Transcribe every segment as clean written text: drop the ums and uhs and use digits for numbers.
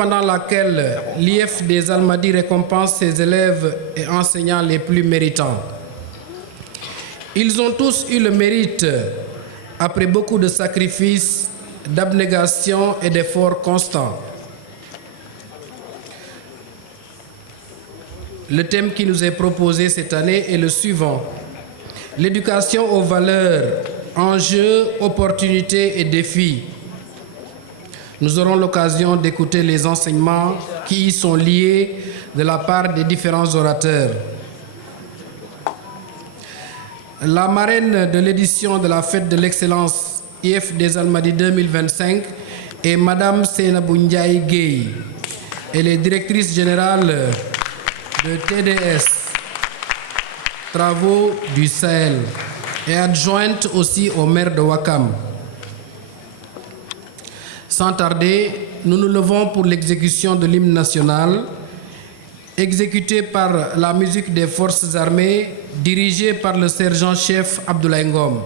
pendant laquelle l'IF des Almadies récompense ses élèves et enseignants les plus méritants. Ils ont tous eu le mérite, après beaucoup de sacrifices, d'abnégation et d'efforts constants. Le thème qui nous est proposé cette année est le suivant: l'éducation aux valeurs, enjeux, opportunités et défis. Nous aurons l'occasion d'écouter les enseignements qui y sont liés de la part des différents orateurs. La marraine de l'édition de la Fête de l'Excellence IF des Almadies 2025 est Madame Seynabou Ndiaye Gueye. Elle est directrice générale de TDS, Travaux du Sahel, et adjointe aussi au maire de Ouakam. Sans tarder, nous nous levons pour l'exécution de l'hymne national, exécuté par la musique des forces armées, dirigée par le sergent-chef Abdoulaye Ngom.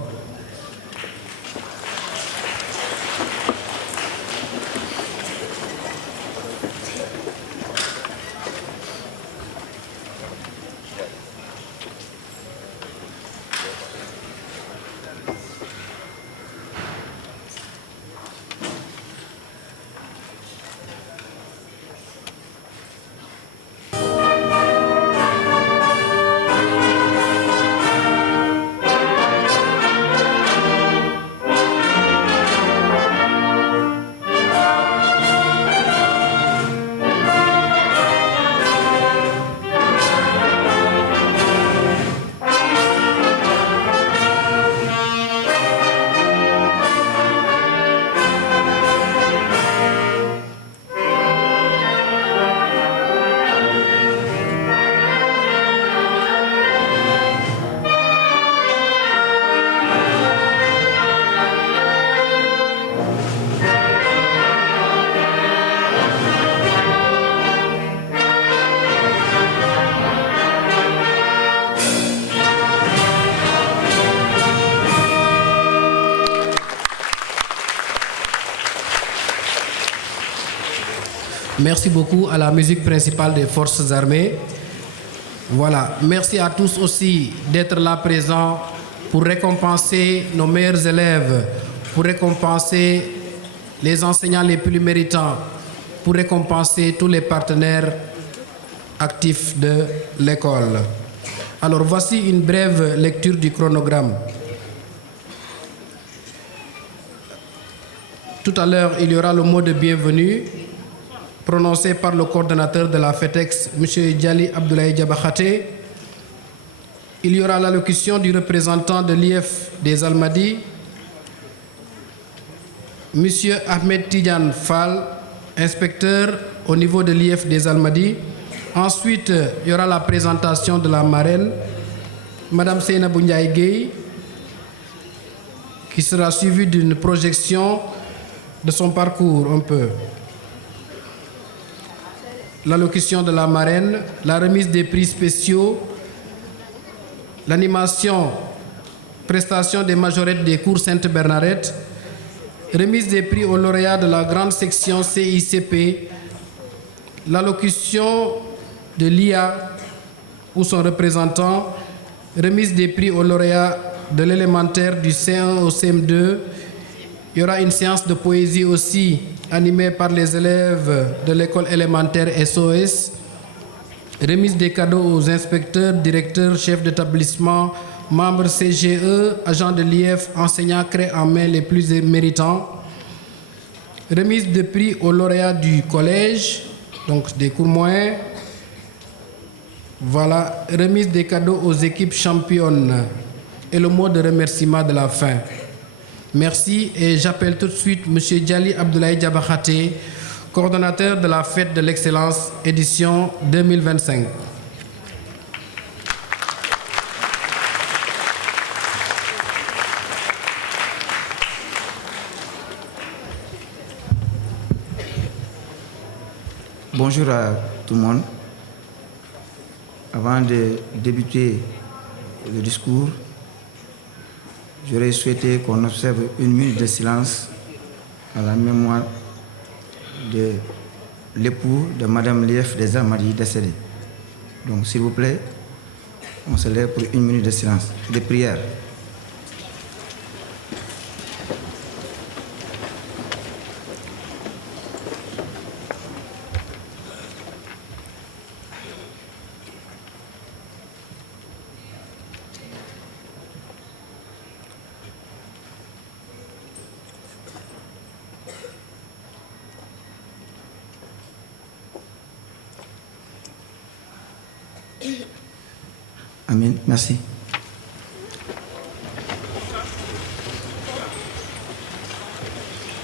Merci beaucoup à la musique principale des forces armées. Voilà, merci à tous aussi d'être là présents pour récompenser nos meilleurs élèves, pour récompenser les enseignants les plus méritants, pour récompenser tous les partenaires actifs de l'école. Alors voici une brève lecture du chronogramme. Tout à l'heure, il y aura le mot de bienvenue prononcé par le coordonnateur de la FETEX, M. Djali Abdoulaye Diabakhate. Il y aura l'allocution du représentant de l'IF des Almadies, M. Ahmed Tidjane Fall, inspecteur au niveau de l'IF des Almadies. Ensuite, il y aura la présentation de la marraine, Mme Seynabou Ndiaye Gueye, qui sera suivie d'une projection de son parcours un peu. L'allocution de la marraine, la remise des prix spéciaux, l'animation, prestation des majorettes des cours Sainte-Bernadette, remise des prix aux lauréats de la grande section CICP, l'allocution de l'IA ou son représentant, remise des prix aux lauréats de l'élémentaire du C1 au CM2. Il y aura une séance de poésie aussi animée par les élèves de l'école élémentaire SOS. Remise des cadeaux aux inspecteurs, directeurs, chefs d'établissement, membres CGE, agents de l'IF, enseignants clés en main les plus méritants. Remise de prix aux lauréats du collège, donc des cours moyens. Voilà, remise des cadeaux aux équipes championnes et le mot de remerciement de la fin. Merci et j'appelle tout de suite M. Djali Abdoulaye Diabakhate, coordonnateur de la Fête de l'Excellence édition 2025. Bonjour à tout le monde. Avant de débuter le discours, j'aurais souhaité qu'on observe une minute de silence à la mémoire de l'époux de Madame Lief des Almadies décédée. Donc, s'il vous plaît, on se lève pour 1 minute de silence, de prière. Amen. Merci.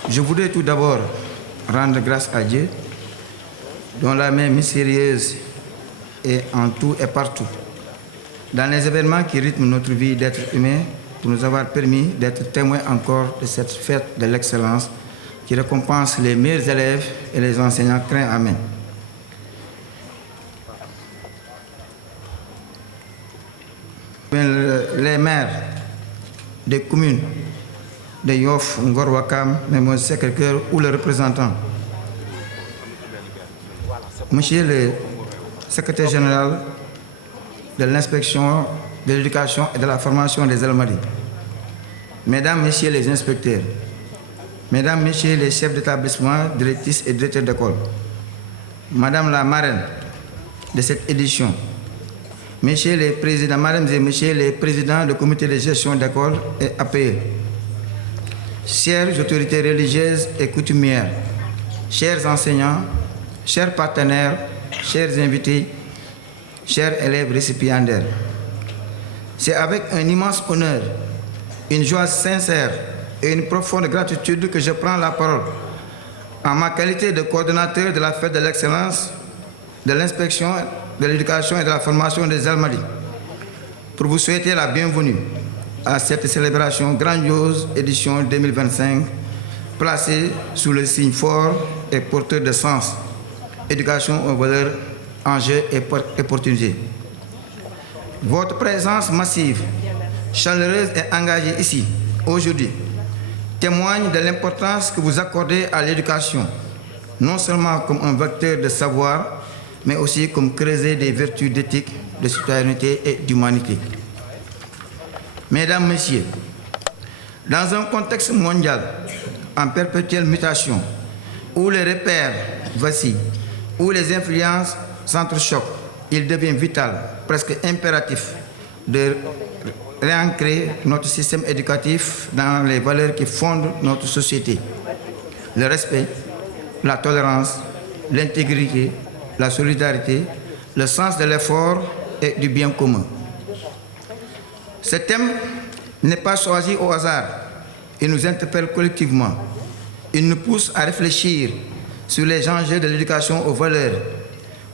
Je voudrais tout d'abord rendre grâce à Dieu, dont la main mystérieuse est en tout et partout, dans les événements qui rythment notre vie d'être humain, pour nous avoir permis d'être témoins encore de cette fête de l'excellence qui récompense les meilleurs élèves et les enseignants craints. Amen. Les maires des communes de Yoff, Ngor Wakam, Mermoz Sacré-Cœur ou les représentants, Monsieur le secrétaire général de l'inspection de l'éducation et de la formation des Almadies, Mesdames, Messieurs les inspecteurs, Mesdames, Messieurs les chefs d'établissement, directrices et directeurs d'école, Madame la marraine de cette édition, Messieurs les présidents, Mesdames et Messieurs les présidents du comité de gestion d'école et APE, chères autorités religieuses et coutumières, chers enseignants, chers partenaires, chers invités, chers élèves récipiendaires, c'est avec un immense honneur, une joie sincère et une profonde gratitude que je prends la parole en ma qualité de coordonnateur de la fête de l'excellence de l'inspection de l'éducation et de la formation des Almadies, pour vous souhaiter la bienvenue à cette célébration grandiose édition 2025, placée sous le signe fort et porteur de sens, éducation aux valeurs, enjeux et opportunités. Votre présence massive, chaleureuse et engagée ici, aujourd'hui, témoigne de l'importance que vous accordez à l'éducation, non seulement comme un vecteur de savoir, mais aussi comme creuset des vertus d'éthique, de citoyenneté et d'humanité. Mesdames, Messieurs, dans un contexte mondial en perpétuelle mutation, où les repères vacillent, où les influences s'entrechoquent, il devient vital, presque impératif, de réancrer notre système éducatif dans les valeurs qui fondent notre société. Le respect, la tolérance, l'intégrité, la solidarité, le sens de l'effort et du bien commun. Ce thème n'est pas choisi au hasard. Il nous interpelle collectivement. Il nous pousse à réfléchir sur les enjeux de l'éducation aux valeurs.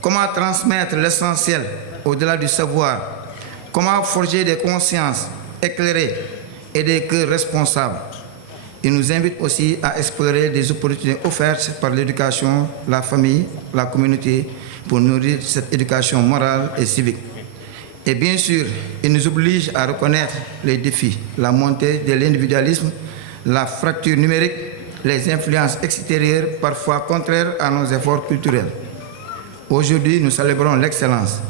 Comment transmettre l'essentiel au-delà du savoir? Comment forger des consciences éclairées et des cœurs responsables? Il nous invite aussi à explorer des opportunités offertes par l'éducation, la famille, la communauté, pour nourrir cette éducation morale et civique. Et bien sûr, il nous oblige à reconnaître les défis, la montée de l'individualisme, la fracture numérique, les influences extérieures parfois contraires à nos efforts culturels. Aujourd'hui, nous célébrons l'excellence,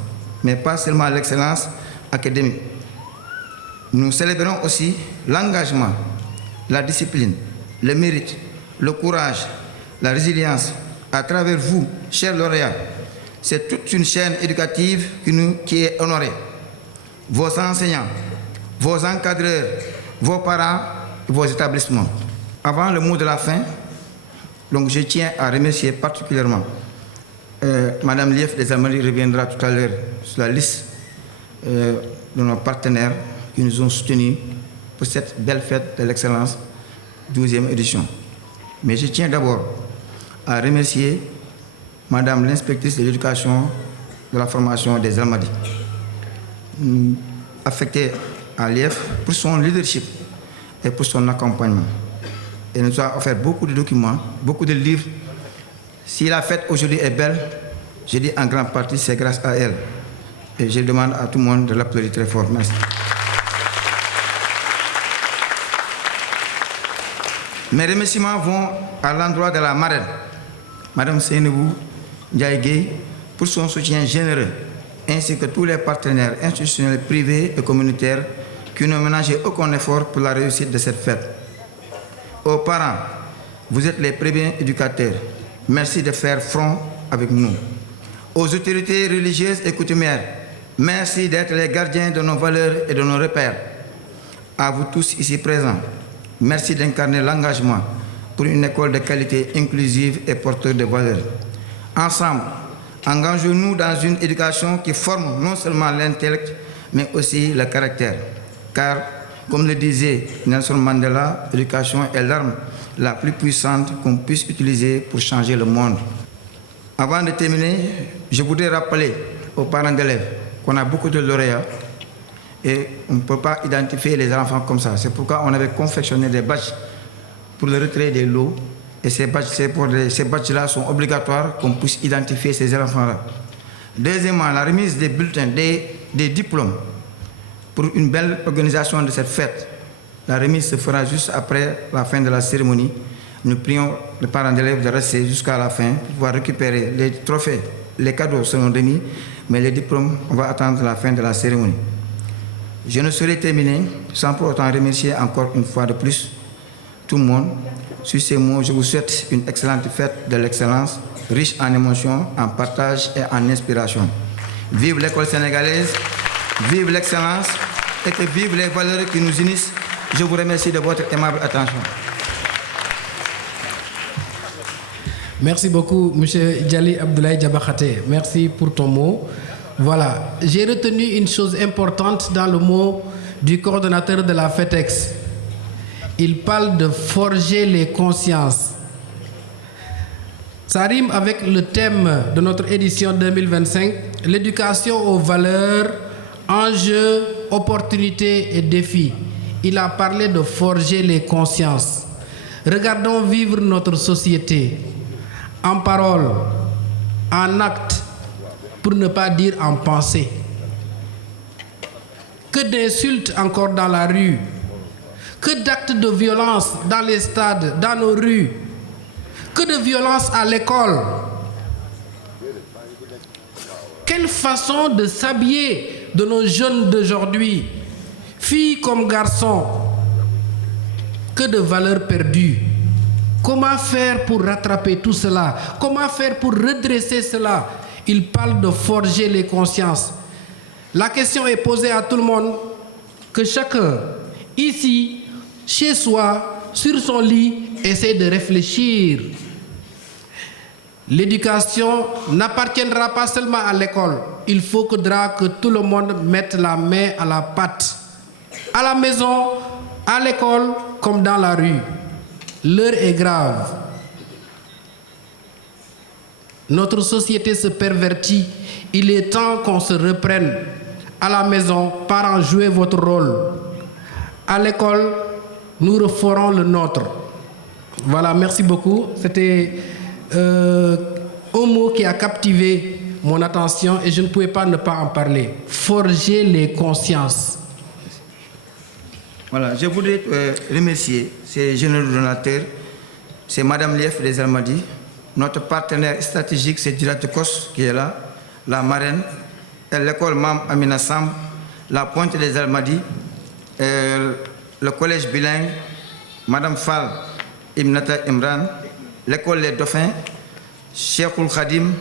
mais pas seulement l'excellence académique. Nous célébrons aussi l'engagement, la discipline, le mérite, le courage, la résilience. À travers vous, chers lauréats, c'est toute une chaîne éducative qui est honorée. Vos enseignants, vos encadreurs, vos parents, vos établissements. Avant le mot de la fin, donc je tiens à remercier particulièrement Madame Lief des Almadies reviendra tout à l'heure sur la liste de nos partenaires qui nous ont soutenus pour cette belle fête de l'excellence 12e édition. Mais je tiens d'abord à remercier Madame l'inspectrice de l'éducation de la formation des Almadies, affectée à l'IEF pour son leadership et pour son accompagnement. Elle nous a offert beaucoup de documents, beaucoup de livres. Si la fête aujourd'hui est belle, je dis en grande partie c'est grâce à elle. Et je demande à tout le monde de l'applaudir très fort. Merci. Mes remerciements vont à l'endroit de la marraine, Madame Seynabou Ndiaye Gueye pour son soutien généreux, ainsi que tous les partenaires institutionnels, privés et communautaires qui n'ont ménagé aucun effort pour la réussite de cette fête. Aux parents, vous êtes les premiers éducateurs. Merci de faire front avec nous. Aux autorités religieuses et coutumières, merci d'être les gardiens de nos valeurs et de nos repères. À vous tous ici présents, merci d'incarner l'engagement pour une école de qualité inclusive et porteur de valeurs. Ensemble, engageons-nous dans une éducation qui forme non seulement l'intellect, mais aussi le caractère. Car, comme le disait Nelson Mandela, l'éducation est l'arme la plus puissante qu'on puisse utiliser pour changer le monde. Avant de terminer, je voudrais rappeler aux parents d'élèves qu'on a beaucoup de lauréats et on ne peut pas identifier les enfants comme ça. C'est pourquoi on avait confectionné des badges pour le retrait des lots. Et ces badges-là sont obligatoires qu'on puisse identifier ces enfants-là. Deuxièmement, la remise des bulletins, des diplômes pour une belle organisation de cette fête. La remise se fera juste après la fin de la cérémonie. Nous prions les parents d'élèves de rester jusqu'à la fin pour pouvoir récupérer les trophées. Les cadeaux seront remis, mais les diplômes, on va attendre la fin de la cérémonie. Je ne saurais terminer sans pour autant remercier encore une fois de plus tout le monde. Sur ces mots, je vous souhaite une excellente fête de l'excellence, riche en émotions, en partage et en inspiration. Vive l'école sénégalaise, vive l'excellence et que vive les valeurs qui nous unissent. Je vous remercie de votre aimable attention. Merci beaucoup, M. Djali Abdoulaye Diabakhate. Merci pour ton mot. Voilà, j'ai retenu une chose importante dans le mot du coordonnateur de la FETEX. Il parle de forger les consciences. Ça rime avec le thème de notre édition 2025, l'éducation aux valeurs, enjeux, opportunités et défis. Il a parlé de forger les consciences. Regardons vivre notre société en parole, en acte, pour ne pas dire en pensée. Que d'insultes encore dans la rue, que d'actes de violence dans les stades, dans nos rues, que de violence à l'école. Quelle façon de s'habiller de nos jeunes d'aujourd'hui, filles comme garçons. Que de valeurs perdues. Comment faire pour rattraper tout cela? Comment faire pour redresser cela? Il parle de forger les consciences. La question est posée à tout le monde, que chacun, ici, chez soi, sur son lit, essaie de réfléchir. L'éducation n'appartiendra pas seulement à l'école. Il faudra que tout le monde mette la main à la pâte. À la maison, à l'école, comme dans la rue. L'heure est grave. Notre société se pervertit. Il est temps qu'on se reprenne. À la maison, parents, jouez votre rôle. À l'école, nous referons le nôtre. Voilà, merci beaucoup. C'était un mot qui a captivé mon attention et je ne pouvais pas ne pas en parler. Forger les consciences. Voilà, je voudrais remercier ces généreux donateurs. C'est Madame Lief des Almadies. Notre partenaire stratégique, c'est Dirat Kos qui est là, la marraine, l'école Mam Amina Sam, la Pointe des Almadies, le collège bilingue, Madame Fall Imnata Imran, l'école Les Dauphins, Cheikhoul Khadim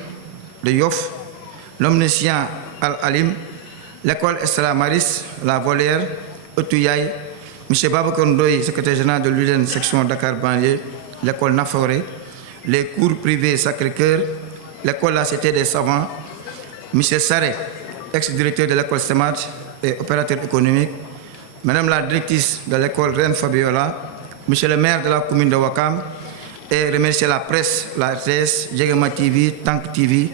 de Yoff, l'omniscient Al-Alim, l'école Estella Maris, la Volière, Otouyaï, M. Babacar Ndoye, secrétaire général de l'UDN section Dakar Banlieue, l'école Naforé, les cours privés Sacré-Cœur, l'école La Cité des Savants, M. Saré, ex-directeur de l'école SEMAT et opérateur économique, Madame la directrice de l'école Reine Fabiola, M. le maire de la commune de Ouakam, et remercier la presse, la RTS, Djegema TV, Tank TV,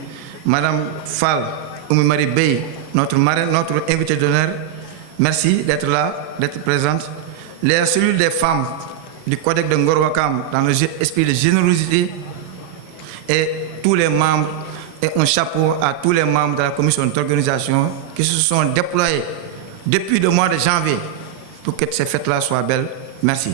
Madame Fall, Oumi Marie Bey, notre marraine, notre invité d'honneur. Merci d'être là, d'être présente. Les cellules des femmes du Codex de Ngor Ouakam dans le esprit de générosité et tous les membres, et un chapeau à tous les membres de la commission d'organisation qui se sont déployés depuis le mois de janvier pour que ces fêtes-là soient belles. Merci.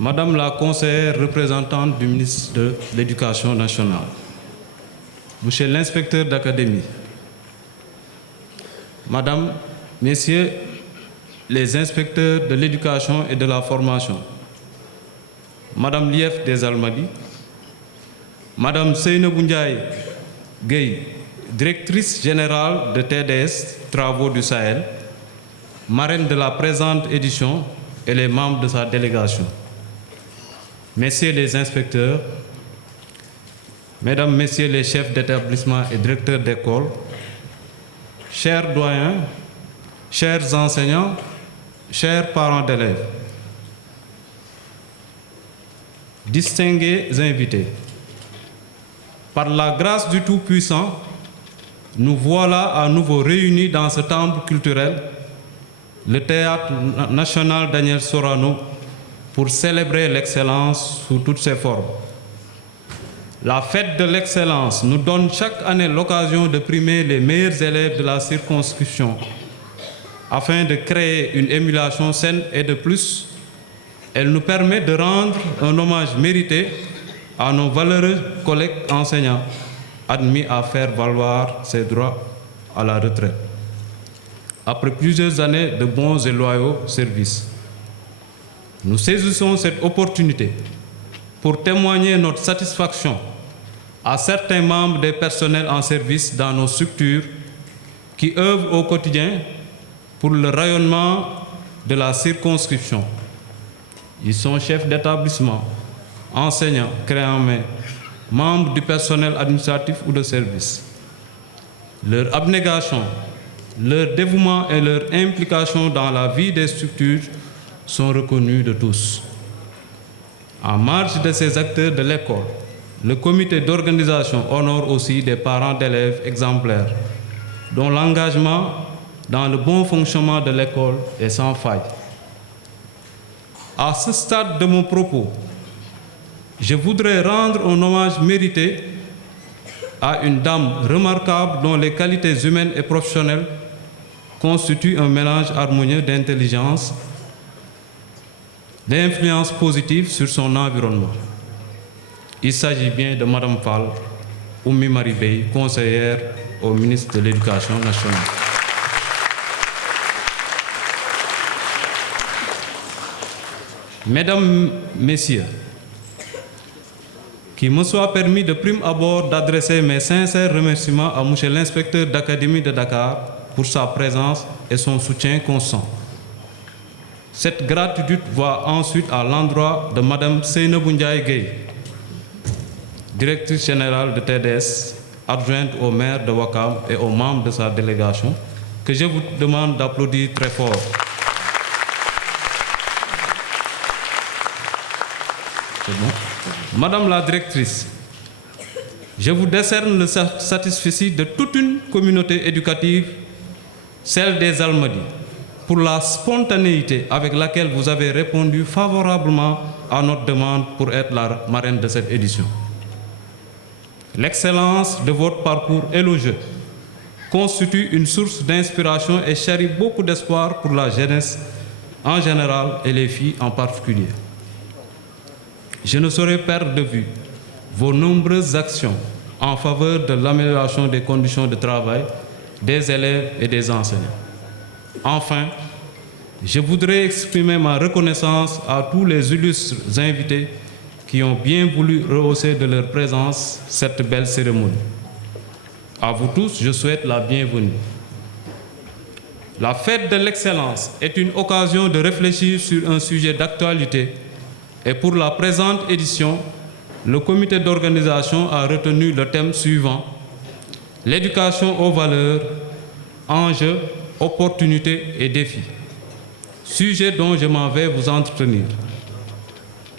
Madame la conseillère représentante du ministre de l'Éducation nationale, Monsieur l'inspecteur d'académie, Madame, Messieurs les inspecteurs de l'éducation et de la formation, Madame Lief des Almadies, Madame Seynabou Ndiaye Gueye, directrice générale de TDS Travaux du Sahel, marraine de la présente édition et les membres de sa délégation. Messieurs les inspecteurs, Mesdames, Messieurs les chefs d'établissement et directeurs d'école, chers doyens, chers enseignants, chers parents d'élèves, distingués invités, par la grâce du Tout-Puissant, nous voilà à nouveau réunis dans ce temple culturel, le Théâtre national Daniel Sorano, pour célébrer l'excellence sous toutes ses formes. La fête de l'excellence nous donne chaque année l'occasion de primer les meilleurs élèves de la circonscription afin de créer une émulation saine et de plus, elle nous permet de rendre un hommage mérité à nos valeureux collègues enseignants admis à faire valoir ses droits à la retraite après plusieurs années de bons et loyaux services. Nous saisissons cette opportunité pour témoigner notre satisfaction à certains membres des personnels en service dans nos structures qui œuvrent au quotidien pour le rayonnement de la circonscription. Ils sont chefs d'établissement, enseignants, créants main, membres du personnel administratif ou de service. Leur abnégation, leur dévouement et leur implication dans la vie des structures sont reconnus de tous. En marge de ces acteurs de l'école, le comité d'organisation honore aussi des parents d'élèves exemplaires, dont l'engagement dans le bon fonctionnement de l'école est sans faille. À ce stade de mon propos, je voudrais rendre un hommage mérité à une dame remarquable dont les qualités humaines et professionnelles constituent un mélange harmonieux d'intelligence, d'influence positive sur son environnement. Il s'agit bien de Madame Fall, Oumi Marie Bey, conseillère au ministre de l'Éducation nationale. Mesdames, Messieurs, qu'il me soit permis de prime abord d'adresser mes sincères remerciements à Monsieur l'inspecteur d'académie de Dakar pour sa présence et son soutien constant. Cette gratitude va ensuite à l'endroit de Madame Seynabou Ndiaye Gueye, directrice générale de TDS, adjointe au maire de Ouakam et aux membres de sa délégation, que je vous demande d'applaudir très fort. C'est bon. Madame la directrice, je vous décerne le satisfecit de toute une communauté éducative, celle des Almadies, pour la spontanéité avec laquelle vous avez répondu favorablement à notre demande pour être la marraine de cette édition. L'excellence de votre parcours élogieux constitue une source d'inspiration et charrie beaucoup d'espoir pour la jeunesse en général et les filles en particulier. Je ne saurais perdre de vue vos nombreuses actions en faveur de l'amélioration des conditions de travail des élèves et des enseignants. Enfin, je voudrais exprimer ma reconnaissance à tous les illustres invités qui ont bien voulu rehausser de leur présence cette belle cérémonie. À vous tous, je souhaite la bienvenue. La fête de l'excellence est une occasion de réfléchir sur un sujet d'actualité et pour la présente édition, le comité d'organisation a retenu le thème suivant: l'éducation aux valeurs, enjeux, opportunités et défis. Sujet dont je m'en vais vous entretenir.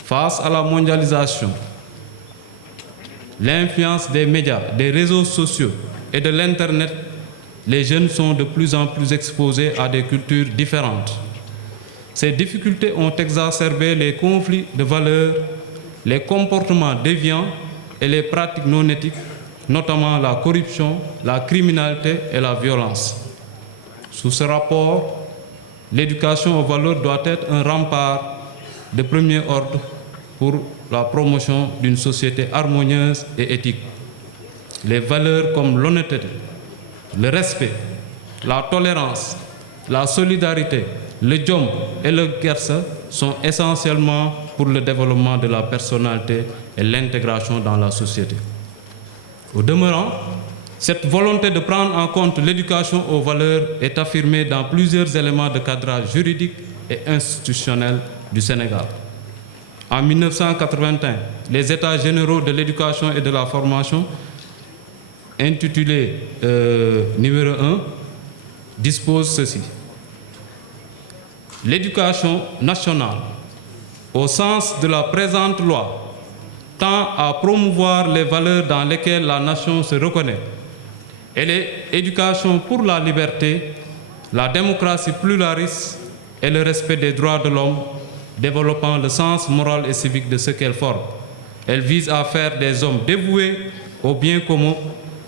Face à la mondialisation, l'influence des médias, des réseaux sociaux et de l'Internet, les jeunes sont de plus en plus exposés à des cultures différentes. Ces difficultés ont exacerbé les conflits de valeurs, les comportements déviants et les pratiques non éthiques, notamment la corruption, la criminalité et la violence. Sous ce rapport, l'éducation aux valeurs doit être un rempart de premier ordre pour la promotion d'une société harmonieuse et éthique. Les valeurs comme l'honnêteté, le respect, la tolérance, la solidarité, le djom et le kersa sont essentiellement pour le développement de la personnalité et l'intégration dans la société. Au demeurant, cette volonté de prendre en compte l'éducation aux valeurs est affirmée dans plusieurs éléments de cadrage juridique et institutionnel du Sénégal. En 1981, les États généraux de l'éducation et de la formation, intitulé numéro 1, disposent ceci. L'éducation nationale, au sens de la présente loi, tend à promouvoir les valeurs dans lesquelles la nation se reconnaît. Elle est éducation pour la liberté, la démocratie pluraliste et le respect des droits de l'homme, développant le sens moral et civique de ce qu'elle forme. Elle vise à faire des hommes dévoués au bien commun,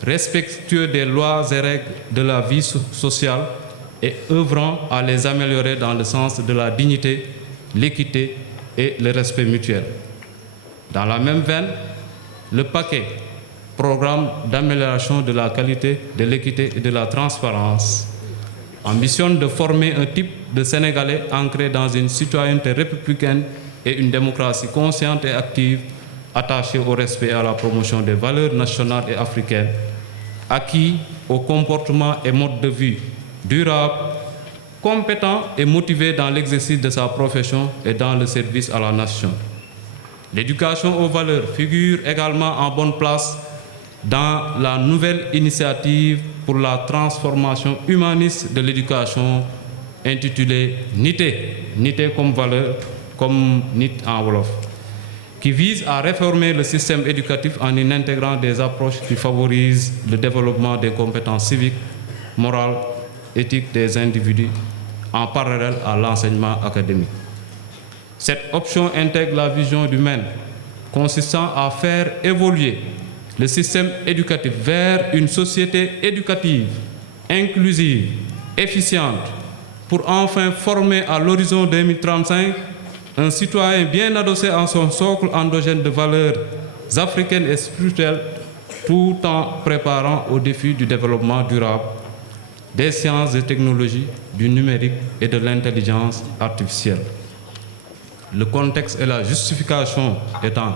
respectueux des lois et règles de la vie sociale et œuvrant à les améliorer dans le sens de la dignité, l'équité et le respect mutuel. Dans la même veine, le paquet programme d'amélioration de la qualité, de l'équité et de la transparence ambitionne de former un type de Sénégalais ancré dans une citoyenneté républicaine et une démocratie consciente et active, attachée au respect et à la promotion des valeurs nationales et africaines, acquis au comportement et mode de vie durable, compétent et motivé dans l'exercice de sa profession et dans le service à la nation. L'éducation aux valeurs figure également en bonne place dans la nouvelle initiative pour la transformation humaniste de l'éducation intitulée Nité, Nité comme valeur, comme Nit en Wolof, qui vise à réformer le système éducatif en y intégrant des approches qui favorisent le développement des compétences civiques, morales, éthiques des individus en parallèle à l'enseignement académique. Cette option intègre la vision humaine consistant à faire évoluer le système éducatif vers une société éducative, inclusive, efficiente, pour enfin former à l'horizon 2035 un citoyen bien adossé à son socle endogène de valeurs africaines et spirituelles, tout en préparant aux défis du développement durable, des sciences et technologies, du numérique et de l'intelligence artificielle. Le contexte et la justification étant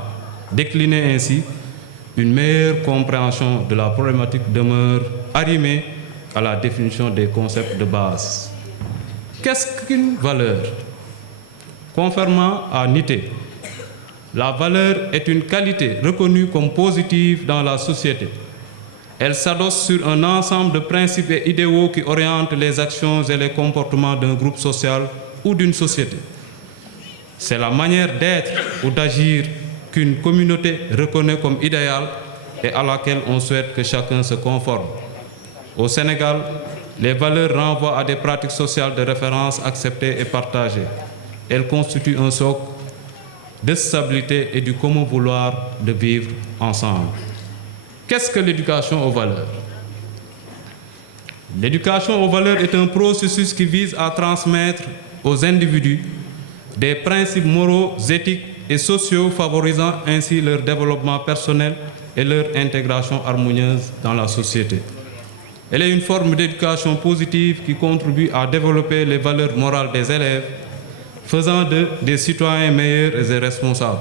déclinés ainsi, une meilleure compréhension de la problématique demeure arrimée à la définition des concepts de base. Qu'est-ce qu'une valeur? Conformément à Nité, la valeur est une qualité reconnue comme positive dans la société. Elle s'adosse sur un ensemble de principes et idéaux qui orientent les actions et les comportements d'un groupe social ou d'une société. C'est la manière d'être ou d'agir qu'une communauté reconnaît comme idéale et à laquelle on souhaite que chacun se conforme. Au Sénégal, les valeurs renvoient à des pratiques sociales de référence acceptées et partagées. Elles constituent un socle de stabilité et du commun vouloir de vivre ensemble. Qu'est-ce que l'éducation aux valeurs? L'éducation aux valeurs est un processus qui vise à transmettre aux individus des principes moraux, éthiques et sociaux favorisant ainsi leur développement personnel et leur intégration harmonieuse dans la société. Elle est une forme d'éducation positive qui contribue à développer les valeurs morales des élèves, faisant d'eux des citoyens meilleurs et responsables,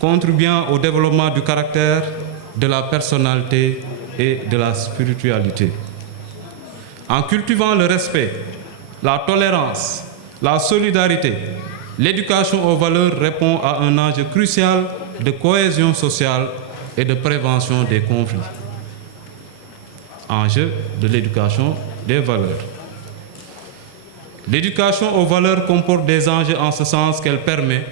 contribuant au développement du caractère, de la personnalité et de la spiritualité. En cultivant le respect, la tolérance, la solidarité, l'éducation aux valeurs répond à un enjeu crucial de cohésion sociale et de prévention des conflits. Enjeu de l'éducation des valeurs. L'éducation aux valeurs comporte des enjeux en ce sens qu'elle permet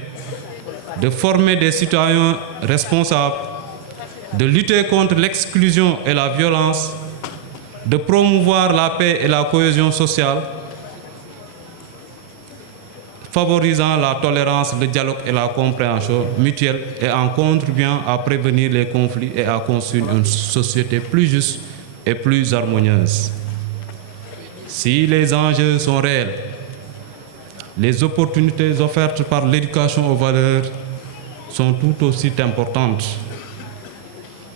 de former des citoyens responsables, de lutter contre l'exclusion et la violence, de promouvoir la paix et la cohésion sociale, favorisant la tolérance, le dialogue et la compréhension mutuelle et en contribuant à prévenir les conflits et à construire une société plus juste et plus harmonieuse. Si les enjeux sont réels, les opportunités offertes par l'éducation aux valeurs sont tout aussi importantes.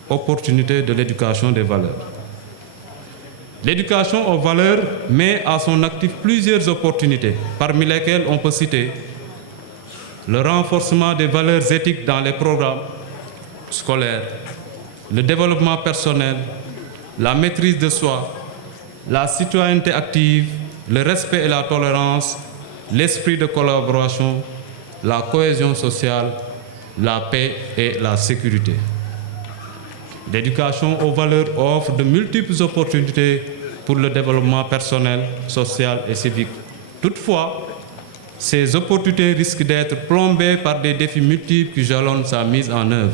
Opportunités de l'éducation des valeurs. L'éducation aux valeurs met à son actif plusieurs opportunités, parmi lesquelles on peut citer le renforcement des valeurs éthiques dans les programmes scolaires, le développement personnel, la maîtrise de soi, la citoyenneté active, le respect et la tolérance, l'esprit de collaboration, la cohésion sociale, la paix et la sécurité. L'éducation aux valeurs offre de multiples opportunités pour le développement personnel, social et civique. Toutefois, ces opportunités risquent d'être plombées par des défis multiples qui jalonnent sa mise en œuvre.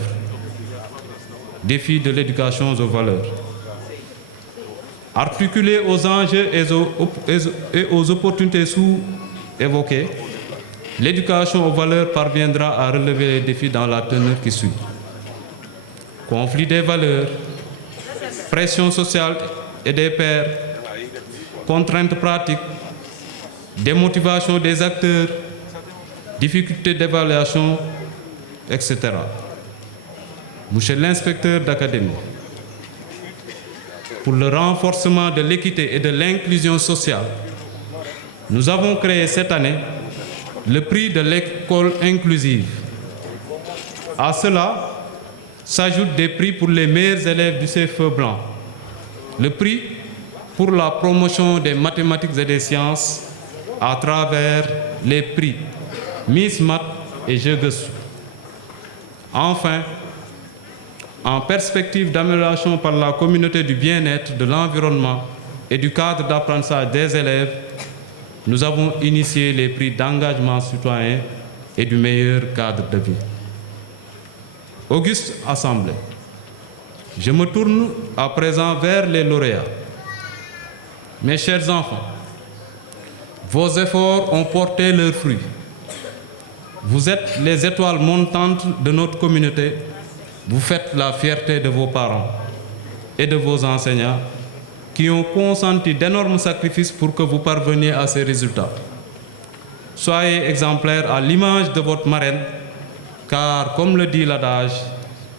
Défis de l'éducation aux valeurs. Articulés aux enjeux et aux opportunités sous-évoquées, l'éducation aux valeurs parviendra à relever les défis dans la teneur qui suit. Conflit des valeurs, pression sociale et des pairs, contraintes pratiques, démotivation des acteurs, difficultés d'évaluation, etc. Monsieur l'inspecteur d'académie, pour le renforcement de l'équité et de l'inclusion sociale, nous avons créé cette année le prix de l'école inclusive. À cela s'ajoutent des prix pour les meilleurs élèves du CFE blanc, le prix pour la promotion des mathématiques et des sciences à travers les prix Miss Math et Jeux Gëstu. Enfin, en perspective d'amélioration par la communauté du bien-être, de l'environnement et du cadre d'apprentissage des élèves, nous avons initié les prix d'engagement citoyen et du meilleur cadre de vie. Auguste Assemblée, je me tourne à présent vers les lauréats. Mes chers enfants, vos efforts ont porté leurs fruits. Vous êtes les étoiles montantes de notre communauté. Vous faites la fierté de vos parents et de vos enseignants qui ont consenti d'énormes sacrifices pour que vous parveniez à ces résultats. Soyez exemplaires à l'image de votre marraine, car comme le dit l'adage,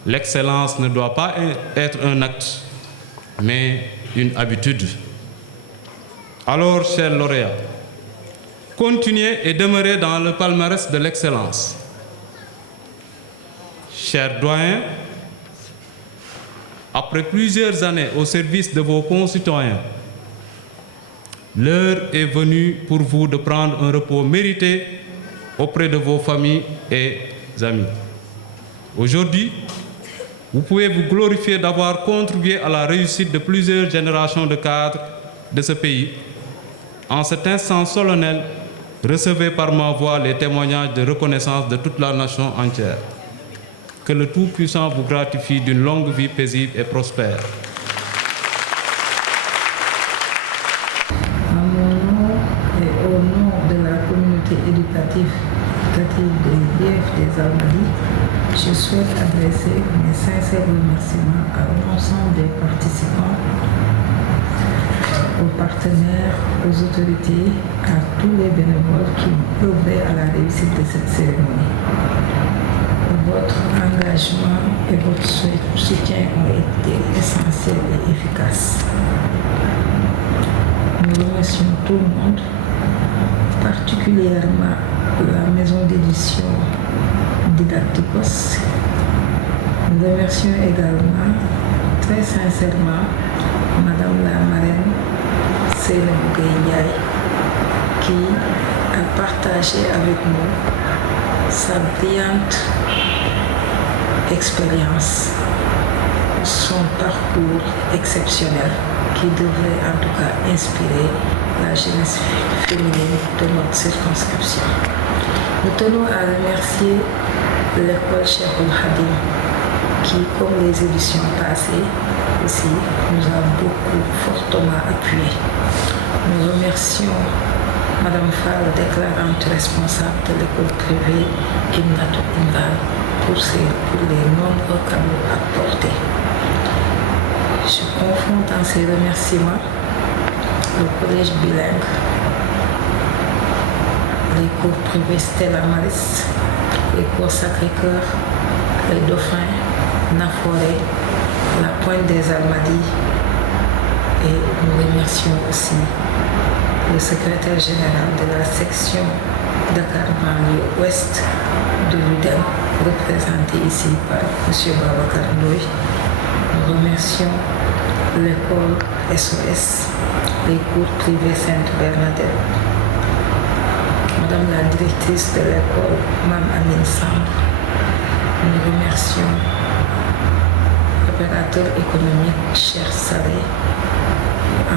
l'excellence ne doit pas être un acte, mais une habitude. Alors, chers lauréats, continuez et demeurez dans le palmarès de l'excellence. Chers doyens, après plusieurs années au service de vos concitoyens, l'heure est venue pour vous de prendre un repos mérité auprès de vos familles et amis. Aujourd'hui, vous pouvez vous glorifier d'avoir contribué à la réussite de plusieurs générations de cadres de ce pays. En cet instant solennel, recevez par ma voix les témoignages de reconnaissance de toute la nation entière. Que le Tout-Puissant vous gratifie d'une longue vie paisible et prospère. À mon nom et au nom de la communauté éducative des IEF des Almadies, je souhaite adresser mes sincères remerciements à l'ensemble des participants, aux partenaires, aux autorités, à tous les bénévoles qui ont œuvré à la réussite de cette cérémonie. Votre engagement et votre soutien ont été essentiels et efficaces. Nous remercions tout le monde, particulièrement la maison d'édition Didacticos. Nous remercions également très sincèrement Madame la marraine Seynabou Gaye Ndiaye qui a partagé avec nous sa brillante expérience, son parcours exceptionnel qui devrait en tout cas inspirer la jeunesse féminine de notre circonscription. Nous tenons à remercier l'école Cheikhoul Khadim qui, comme les éditions passées aussi, nous a beaucoup fortement appuyés. Nous remercions Madame Fall, déclarante responsable de l'école privée Imnatou Imran, pour les nombreux cadeaux apportés. Je confonds dans ces remerciements le collège bilingue, les cours privés Stella Maris, les cours Sacré-Cœur, les Dauphins, Naforé, la Pointe des Almadies. Et nous remercions aussi le secrétaire général de la section Dakar-Banlieue Ouest de l'UDEM, représenté ici par M. Babacar Ndoye. Nous remercions l'école SOS, les cours privés Sainte-Bernadette, Madame la directrice de l'école, Mme Amine Samb. Nous remercions l'opérateur économique Cheikh Saleh,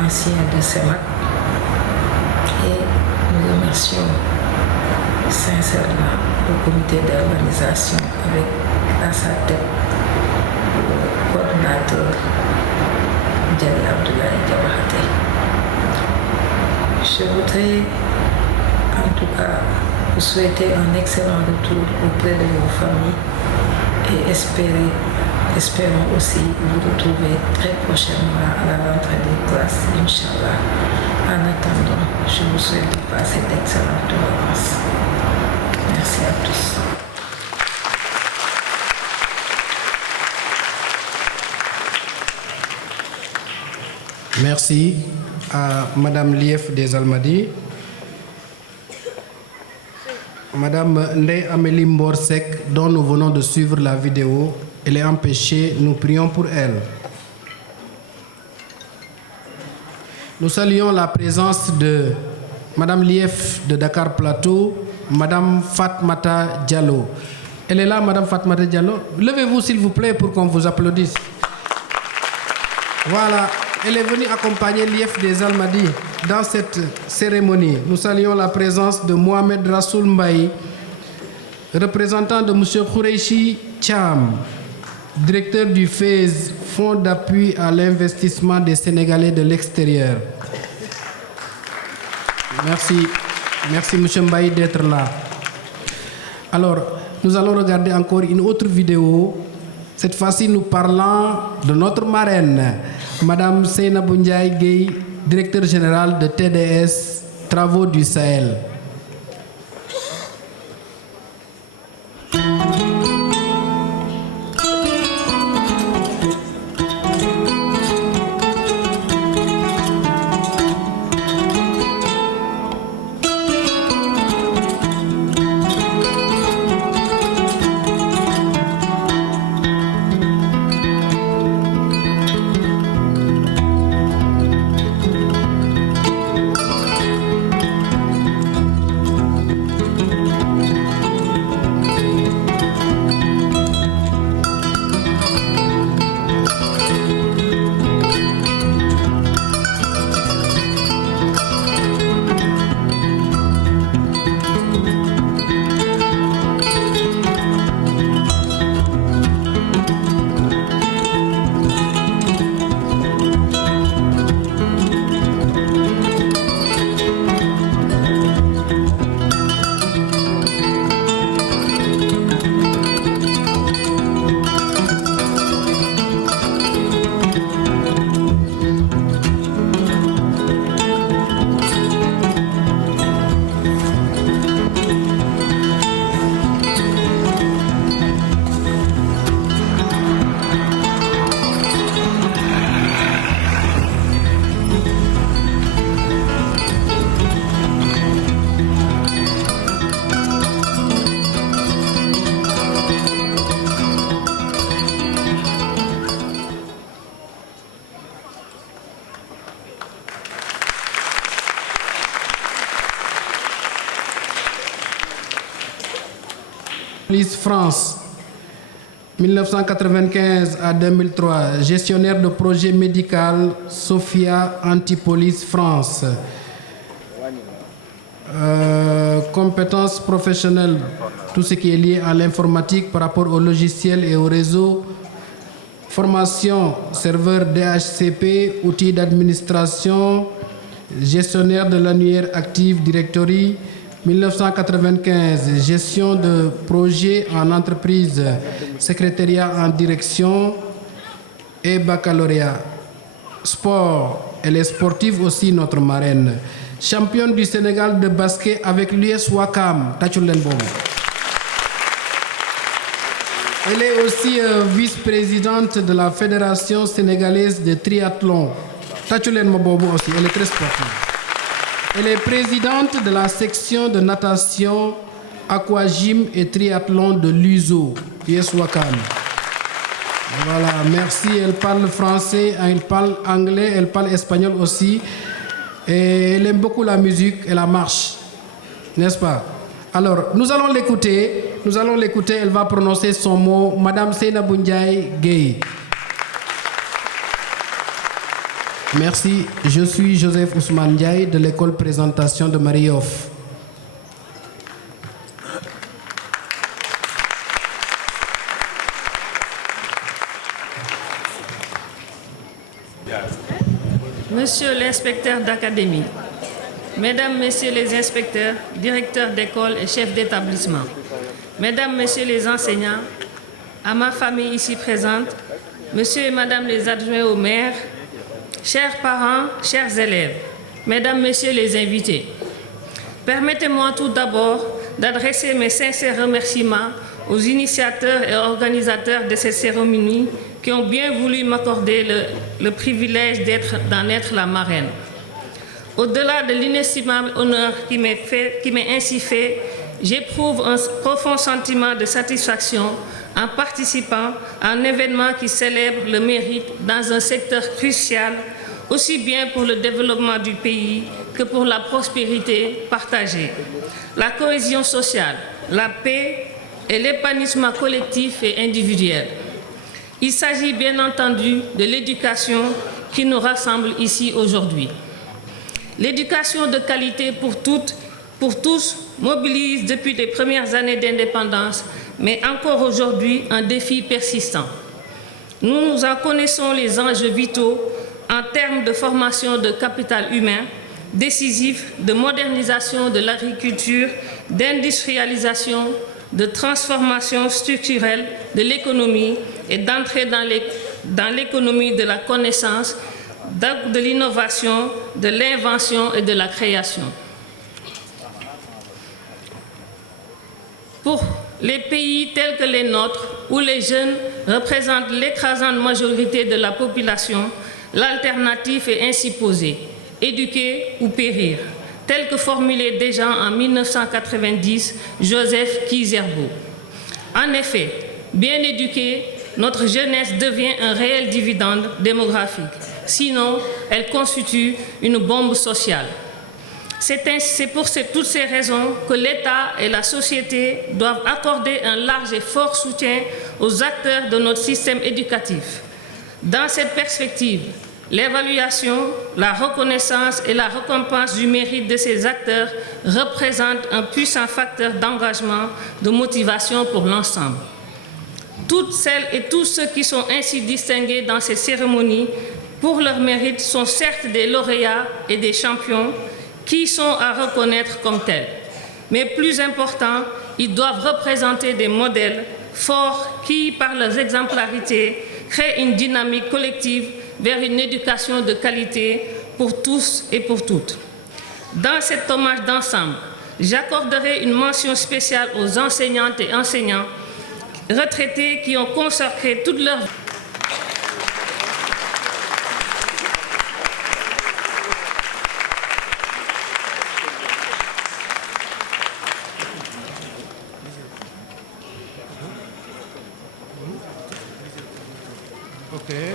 ancien de CEMAC, et nous remercions sincèrement le comité d'organisation avec à sa tête le coordinateur Djali Abdoulaye Diabaté. Je voudrais en tout cas vous souhaiter un excellent retour auprès de vos familles et espérons aussi vous retrouver très prochainement à la rentrée des classes, Inch'Allah. En attendant, je vous souhaite de passer d'excellentes vacances. Merci à tous. Merci à Madame Lief des Almadies. Madame Ndeye Amélie Mborsek, dont nous venons de suivre la vidéo, elle est empêchée, nous prions pour elle. Nous saluons la présence de Madame Lief de Dakar Plateau, Madame Fatmata Diallo. Elle est là, Madame Fatmata Diallo. Levez-vous s'il vous plaît pour qu'on vous applaudisse. Voilà, elle est venue accompagner Lief des Almadies dans cette cérémonie. Nous saluons la présence de Mohamed Rassoul Mbaye, représentant de M. Khoureichi Cham, directeur du FAISE, Fonds d'appui à l'investissement des Sénégalais de l'extérieur. Merci. Merci M. Mbaye d'être là. Alors, nous allons regarder encore une autre vidéo. Cette fois-ci, nous parlons de notre marraine, Madame Seynabou Ndiaye Gueye, directeur général de TDS, Travaux du Sahel. Police France, 1995 à 2003, gestionnaire de projet médical Sophia Antipolice France. Compétences professionnelles, tout ce qui est lié à l'informatique par rapport au logiciel et au réseau. Formation, serveur DHCP, outils d'administration, gestionnaire de l'annuaire Active Directory. 1995, gestion de projet en entreprise, secrétariat en direction et baccalauréat. Sport, elle est sportive aussi, notre marraine. championne du Sénégal de basket avec l'US Ouakam. Tachulen Bobo. Elle est aussi vice-présidente de la Fédération sénégalaise de triathlon. Tachulen Bobo aussi, elle est très sportive. Elle est présidente de la section de natation, aquagym et triathlon de l'USO, l'US Ouakam. Voilà, merci. Elle parle français, elle parle anglais, elle parle espagnol aussi. Et elle aime beaucoup la musique et la marche, n'est-ce pas? Alors, nous allons l'écouter. Elle va prononcer son mot. Madame Seynabou Ndiaye Gueye. Merci. Je suis Joseph Ousmane Ndiaye de l'école Présentation de Marioff. Monsieur l'inspecteur d'académie, Mesdames, Messieurs les inspecteurs, directeurs d'école et chefs d'établissement, Mesdames, Messieurs les enseignants, à ma famille ici présente, Monsieur et Madame les adjoints au maire, chers parents, chers élèves, Mesdames, Messieurs les invités, permettez-moi tout d'abord d'adresser mes sincères remerciements aux initiateurs et organisateurs de cette cérémonie qui ont bien voulu m'accorder le privilège d'en être la marraine. Au-delà de l'inestimable honneur qui m'est ainsi fait, j'éprouve un profond sentiment de satisfaction en participant à un événement qui célèbre le mérite dans un secteur crucial, aussi bien pour le développement du pays que pour la prospérité partagée, la cohésion sociale, la paix et l'épanouissement collectif et individuel. Il s'agit bien entendu de l'éducation qui nous rassemble ici aujourd'hui. L'éducation de qualité pour toutes, pour tous mobilise depuis les premières années d'indépendance, mais encore aujourd'hui un défi persistant. Nous en connaissons les enjeux vitaux en termes de formation de capital humain, décisif, de modernisation de l'agriculture, d'industrialisation, de transformation structurelle de l'économie et d'entrée dans l'économie de la connaissance, de l'innovation, de l'invention et de la création. Pour les pays tels que les nôtres, où les jeunes représentent l'écrasante majorité de la population, l'alternative est ainsi posée, éduquer ou périr, tel que formulé déjà en 1990, Joseph Kizerbo. En effet, bien éduquée, notre jeunesse devient un réel dividende démographique. Sinon, elle constitue une bombe sociale. C'est pour toutes ces raisons que l'État et la société doivent accorder un large et fort soutien aux acteurs de notre système éducatif. Dans cette perspective, l'évaluation, la reconnaissance et la récompense du mérite de ces acteurs représentent un puissant facteur d'engagement, de motivation pour l'ensemble. Toutes celles et tous ceux qui sont ainsi distingués dans ces cérémonies pour leur mérite sont certes des lauréats et des champions qui sont à reconnaître comme tels. Mais plus important, ils doivent représenter des modèles forts qui, par leurs exemplarités, créent une dynamique collective vers une éducation de qualité pour tous et pour toutes. Dans cet hommage d'ensemble, j'accorderai une mention spéciale aux enseignantes et enseignants retraités qui ont consacré toute leur vie. Okay.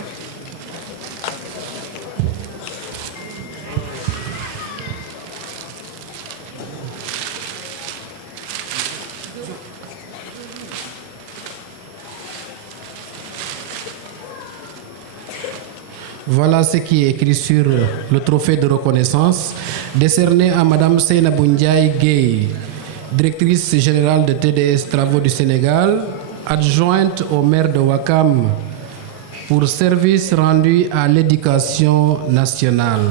Voilà ce qui est écrit sur le trophée de reconnaissance décerné à Madame Seynabou Ndiaye Gueye, directrice générale de TDS Travaux du Sénégal, adjointe au maire de Ouakam pour service rendu à l'éducation nationale.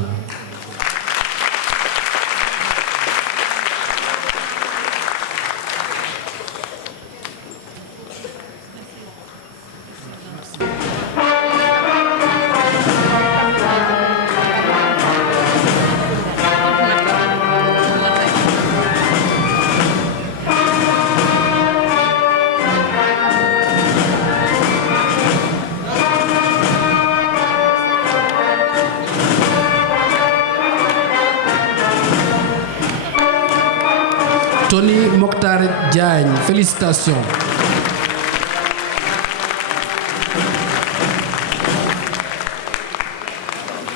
Tony Mokhtar Diagne. Félicitations.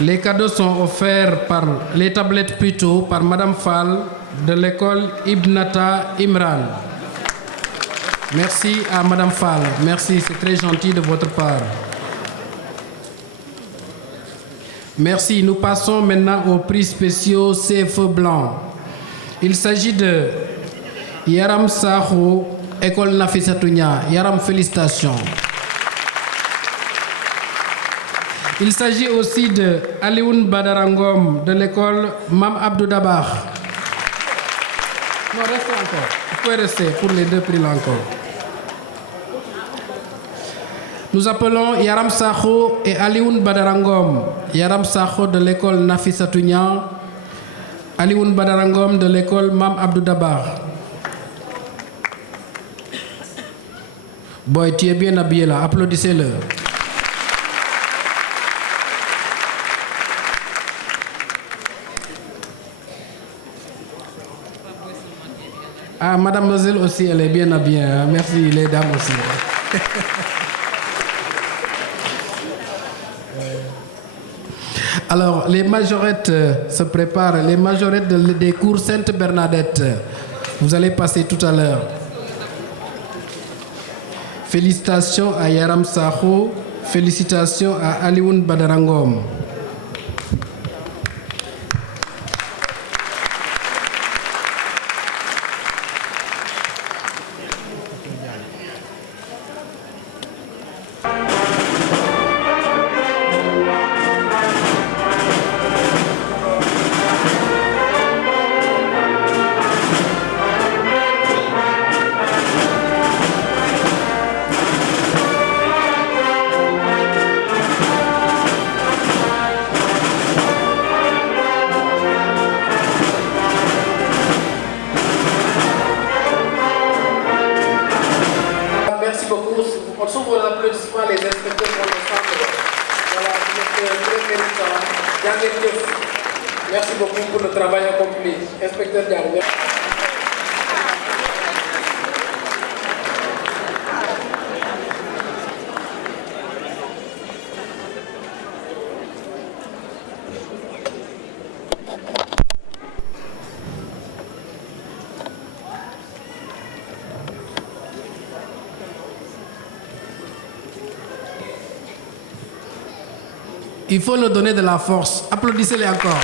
Les cadeaux sont offerts par les tablettes plutôt par Madame Fall de l'école Ibnata Imran. Merci à Madame Fall. Merci, c'est très gentil de votre part. Merci. Nous passons maintenant aux prix spéciaux CFE Blanc. Il s'agit de Yaram Saho, école Nafisatounia. Yaram, félicitations. Il s'agit aussi de Alioune Badarangom de l'école Mam Abdou Dabar. Non, restez encore. Vous pouvez rester pour les deux prix là encore. Nous appelons Yaram Sakho et Alioune Badarangom. Yaram Sakho de l'école Nafisatounia. Alioune Badarangom de l'école Mam Abdou Dabar. Boy, tu es bien habillé là. Applaudissez-le. Ah, mademoiselle aussi, elle est bien habillée. Hein? Merci, les dames aussi. Alors, les majorettes se préparent. Les majorettes des cours Sainte-Bernadette. Vous allez passer tout à l'heure. Félicitations à Yaram Sakho. Félicitations à Alioune Badarangom. Merci beaucoup pour le travail accompli. Inspecteur Diallo. Il faut leur donner de la force. Applaudissez-les encore.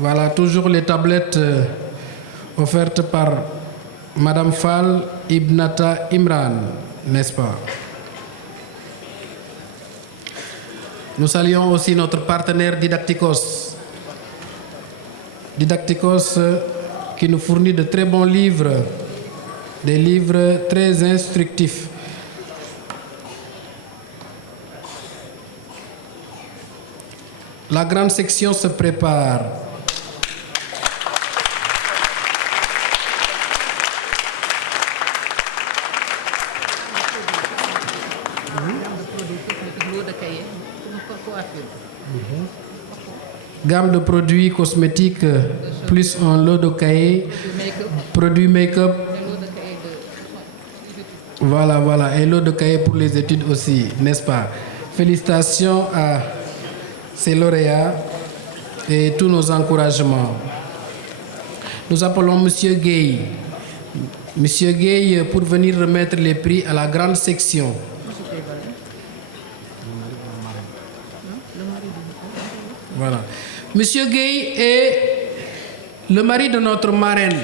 Voilà, toujours les tablettes offertes par Madame Fall Ibnata Imran, n'est-ce pas? Nous saluons aussi notre partenaire Didacticos. Didacticos qui nous fournit de très bons livres, des livres très instructifs. La grande section se prépare. Gamme de produits cosmétiques plus un lot de cahiers, produits make-up. Voilà, un lot de cahiers pour les études aussi, n'est-ce pas? Félicitations à ces lauréats et tous nos encouragements. Nous appelons Monsieur Gueye. Monsieur Gueye pour venir remettre les prix à la grande section. Voilà. Monsieur Gueye est le mari de notre marraine.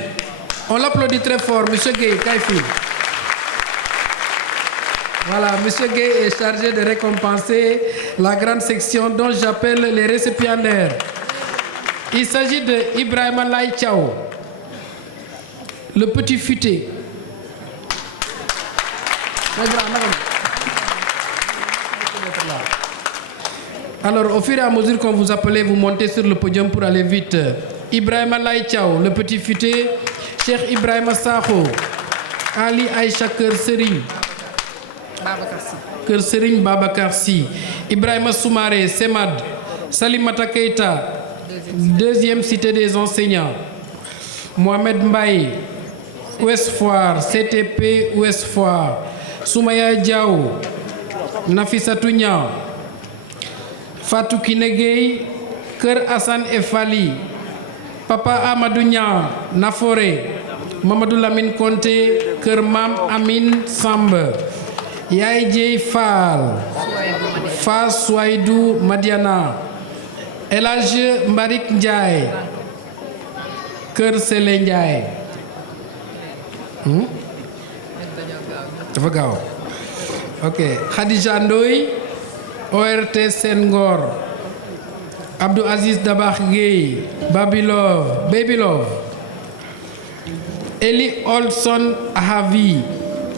On l'applaudit très fort, Monsieur Gueye, Kaifil. Voilà, Monsieur Gueye est chargé de récompenser la grande section dont j'appelle les récipiendaires. Il s'agit de Ibrahima Laye Thiaw, le petit futé. Alors, au fur et à mesure qu'on vous appelez, vous montez sur le podium pour aller vite. Ibrahima Laye Thiaw, le petit futé. Cheikh Ibrahima Sakho, Ali Aïcha Kër Serigne. Kër Serigne Babacar Sy. Ibrahima Soumaré, Semad. Salimata Keita, deuxième cité des enseignants. Mohamed Mbaye, Ouest Foire, CTP Ouest Foire. Soumaya Diaw, Nafissatou Niang. Fatou Kinegei, Kër Hassan et Fali, Papa Amadou Niang, Naforé, Mamadou Lamine Konté, Kër Mam Amin Samb, Yaay Dieye Fall, Fa Souaïdou Madiana, El Hadj Mbarik Ndiaye, Kër Sele Ndiaye. Dafa gaaw. Ok, Khadija Ndoye, ORT Senghor, Abdou Aziz Dabakh Gueye, Baby Love, Eli Olson Ahavi,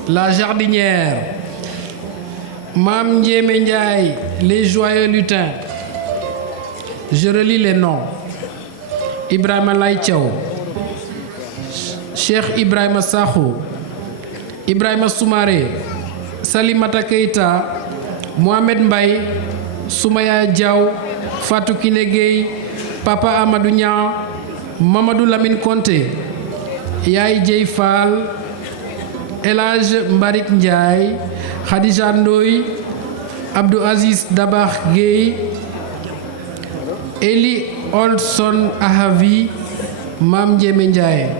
La Jardinière, Mam Ndiémé Ndiaye, Les Joyeux Lutins. Je relis les noms. Ibrahima Laye Thiaw, Cheikh Ibrahima Sakho, Ibrahima Soumaré, Salimata Keita, Mohamed Mbaye, Soumaya Diaw, Fatou Kinegei, Papa Amadou Niang, Mamadou Lamine Konté, Yaay Dieye Fall, El Hadj Mbarik Ndiaye, Khadija Ndoye, Abdou Aziz Dabakh Gueye, Eli Olson Ahavi, Mam Ndiémé Ndiaye.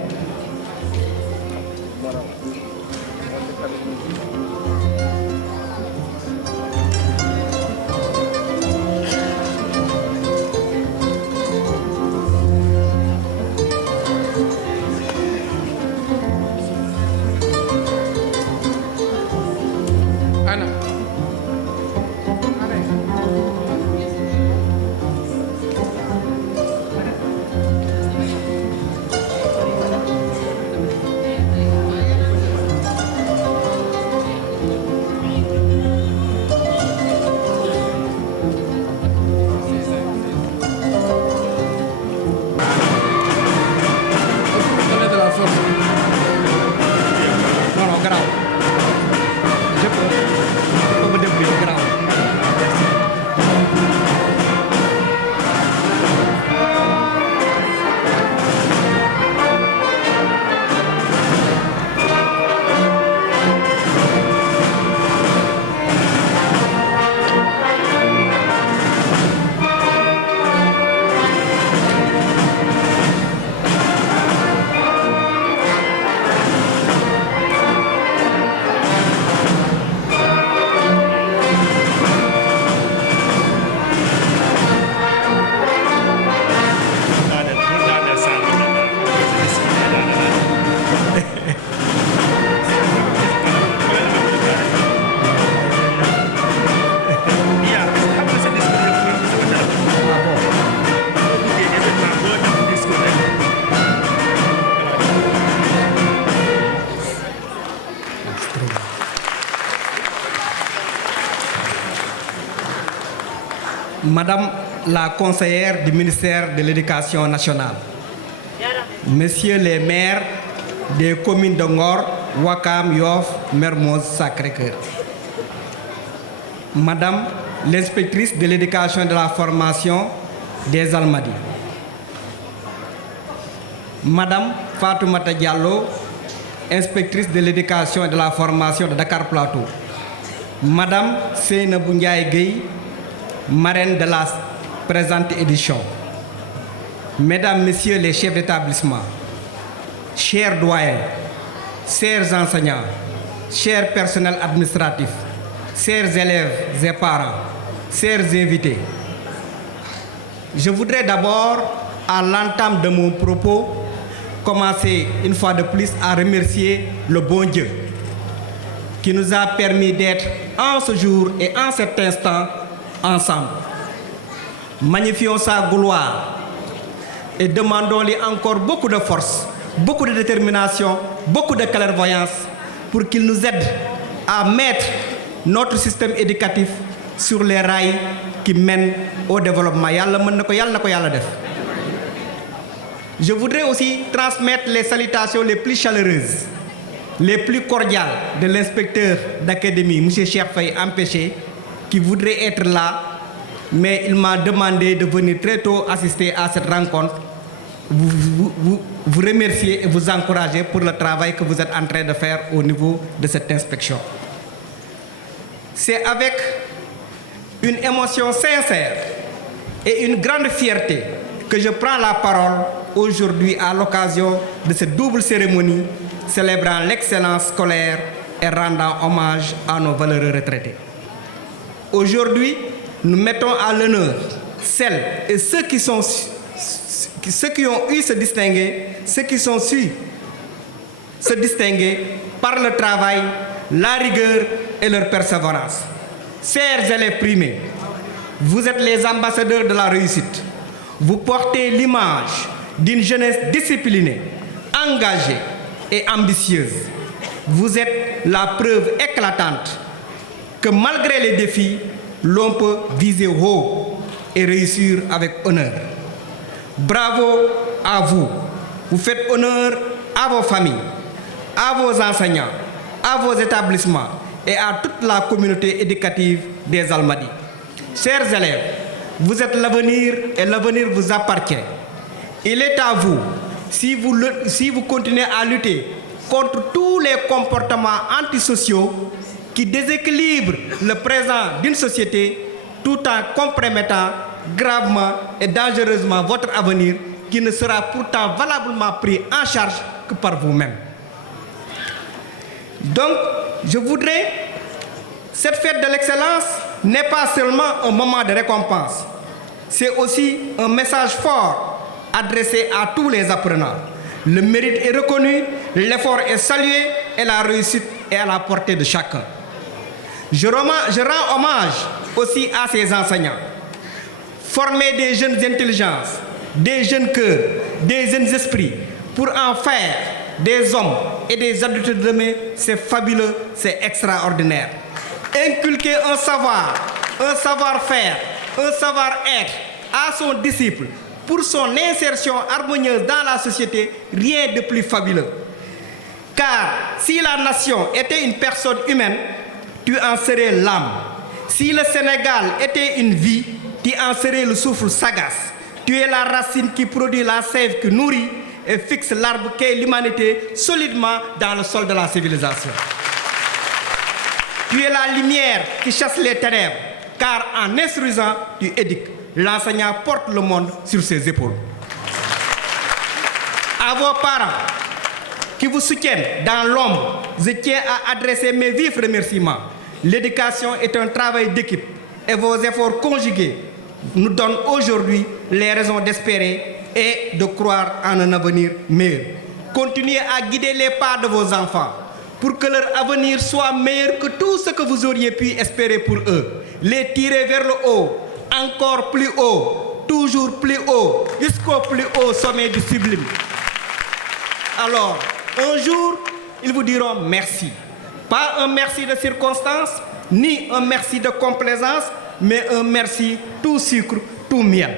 Madame la conseillère du ministère de l'Éducation nationale, Messieurs les maires des communes de Ngor, Ouakam, Yoff, Mermoz, Sacré-Cœur, Madame l'inspectrice de l'éducation et de la formation des Almadies, Madame Fatoumata Diallo, inspectrice de l'éducation et de la formation de Dakar Plateau, Madame Seynabou Ndiaye Gueye, marraine de la présente édition, Mesdames, Messieurs les chefs d'établissement, chers doyens, chers enseignants, chers personnels administratifs, chers élèves et parents, chers invités, je voudrais d'abord, à l'entame de mon propos, commencer une fois de plus à remercier le bon Dieu qui nous a permis d'être en ce jour et en cet instant ensemble. Magnifions sa gloire et demandons-lui encore beaucoup de force, beaucoup de détermination, beaucoup de clairvoyance pour qu'il nous aide à mettre notre système éducatif sur les rails qui mènent au développement. Je voudrais aussi transmettre les salutations les plus chaleureuses, les plus cordiales de l'inspecteur d'académie, M. Cheikh Faye empêché, qui voudrait être là, mais il m'a demandé de venir très tôt assister à cette rencontre. Vous remercier et vous encourager pour le travail que vous êtes en train de faire au niveau de cette inspection. C'est avec une émotion sincère et une grande fierté que je prends la parole aujourd'hui à l'occasion de cette double cérémonie célébrant l'excellence scolaire et rendant hommage à nos valeureux retraités. Aujourd'hui, nous mettons à l'honneur celles et ceux qui ont eu se distinguer, ceux qui sont su se distinguer par le travail, la rigueur et leur persévérance. Chers élèves primés, vous êtes les ambassadeurs de la réussite. Vous portez l'image d'une jeunesse disciplinée, engagée et ambitieuse. Vous êtes la preuve éclatante que malgré les défis, l'on peut viser haut et réussir avec honneur. Bravo à vous. Vous faites honneur à vos familles, à vos enseignants, à vos établissements et à toute la communauté éducative des Almadies. Chers élèves, vous êtes l'avenir et l'avenir vous appartient. Il est à vous, si vous continuez à lutter contre tous les comportements antisociaux qui déséquilibrent le présent d'une société tout en compromettant gravement et dangereusement votre avenir qui ne sera pourtant valablement pris en charge que par vous-même. Donc, je voudrais, cette fête de l'excellence n'est pas seulement un moment de récompense, c'est aussi un message fort adressé à tous les apprenants. Le mérite est reconnu, l'effort est salué et la réussite est à la portée de chacun. Je rends hommage aussi à ces enseignants. Former des jeunes intelligences, des jeunes cœurs, des jeunes esprits pour en faire des hommes et des adultes de demain, c'est fabuleux, c'est extraordinaire. Inculquer un savoir, un savoir-faire, un savoir-être à son disciple pour son insertion harmonieuse dans la société, rien de plus fabuleux. Car si la nation était une personne humaine, tu en serais l'âme. Si le Sénégal était une vie, tu en serais le souffle sagace. Tu es la racine qui produit la sève qui nourrit et fixe l'arbre qu'est l'humanité solidement dans le sol de la civilisation. Tu es la lumière qui chasse les ténèbres, car en instruisant, tu éduques. L'enseignant porte le monde sur ses épaules. À vos parents qui vous soutiennent dans l'ombre, je tiens à adresser mes vifs remerciements. L'éducation est un travail d'équipe et vos efforts conjugués nous donnent aujourd'hui les raisons d'espérer et de croire en un avenir meilleur. Continuez à guider les pas de vos enfants pour que leur avenir soit meilleur que tout ce que vous auriez pu espérer pour eux. Les tirer vers le haut, encore plus haut, toujours plus haut, jusqu'au plus haut sommet du sublime. Alors, un jour, ils vous diront merci. Pas un merci de circonstance, ni un merci de complaisance, mais un merci tout sucre, tout miel.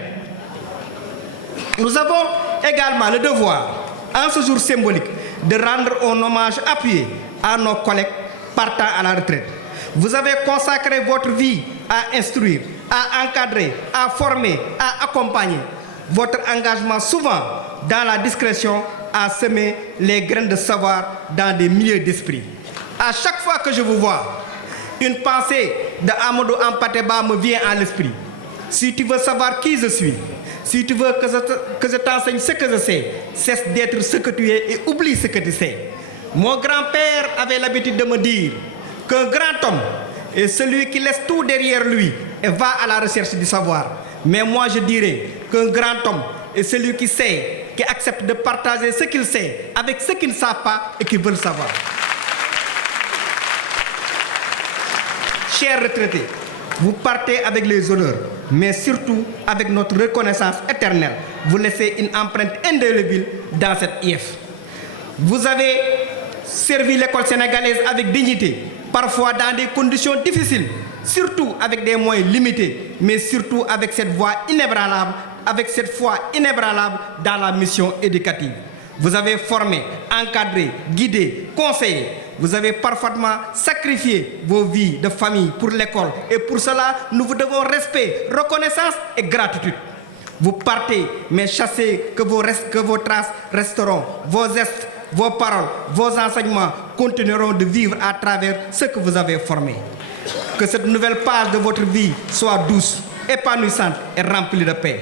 Nous avons également le devoir, en ce jour symbolique, de rendre un hommage appuyé à nos collègues partant à la retraite. Vous avez consacré votre vie à instruire, à encadrer, à former, à accompagner. Votre engagement souvent dans la discrétion a semé les graines de savoir dans des milieux d'esprit. À chaque fois que je vous vois, une pensée de Amadou Hampâté-Bâ me vient à l'esprit. Si tu veux savoir qui je suis, si tu veux que je t'enseigne ce que je sais, cesse d'être ce que tu es et oublie ce que tu sais. Mon grand-père avait l'habitude de me dire qu'un grand homme est celui qui laisse tout derrière lui et va à la recherche du savoir. Mais moi je dirais qu'un grand homme est celui qui sait, qui accepte de partager ce qu'il sait avec ceux qui ne savent pas et qui veulent savoir. Chers retraités, vous partez avec les honneurs, mais surtout avec notre reconnaissance éternelle. Vous laissez une empreinte indélébile dans cette IF. Vous avez servi l'école sénégalaise avec dignité, parfois dans des conditions difficiles, surtout avec des moyens limités, mais surtout avec cette voix inébranlable, avec cette foi inébranlable dans la mission éducative. Vous avez formé, encadré, guidé, conseillé. Vous avez parfaitement sacrifié vos vies de famille pour l'école. Et pour cela, nous vous devons respect, reconnaissance et gratitude. Vous partez, mais chassez que vos traces resteront. Vos gestes, vos paroles, vos enseignements continueront de vivre à travers ce que vous avez formé. Que cette nouvelle page de votre vie soit douce, épanouissante et remplie de paix.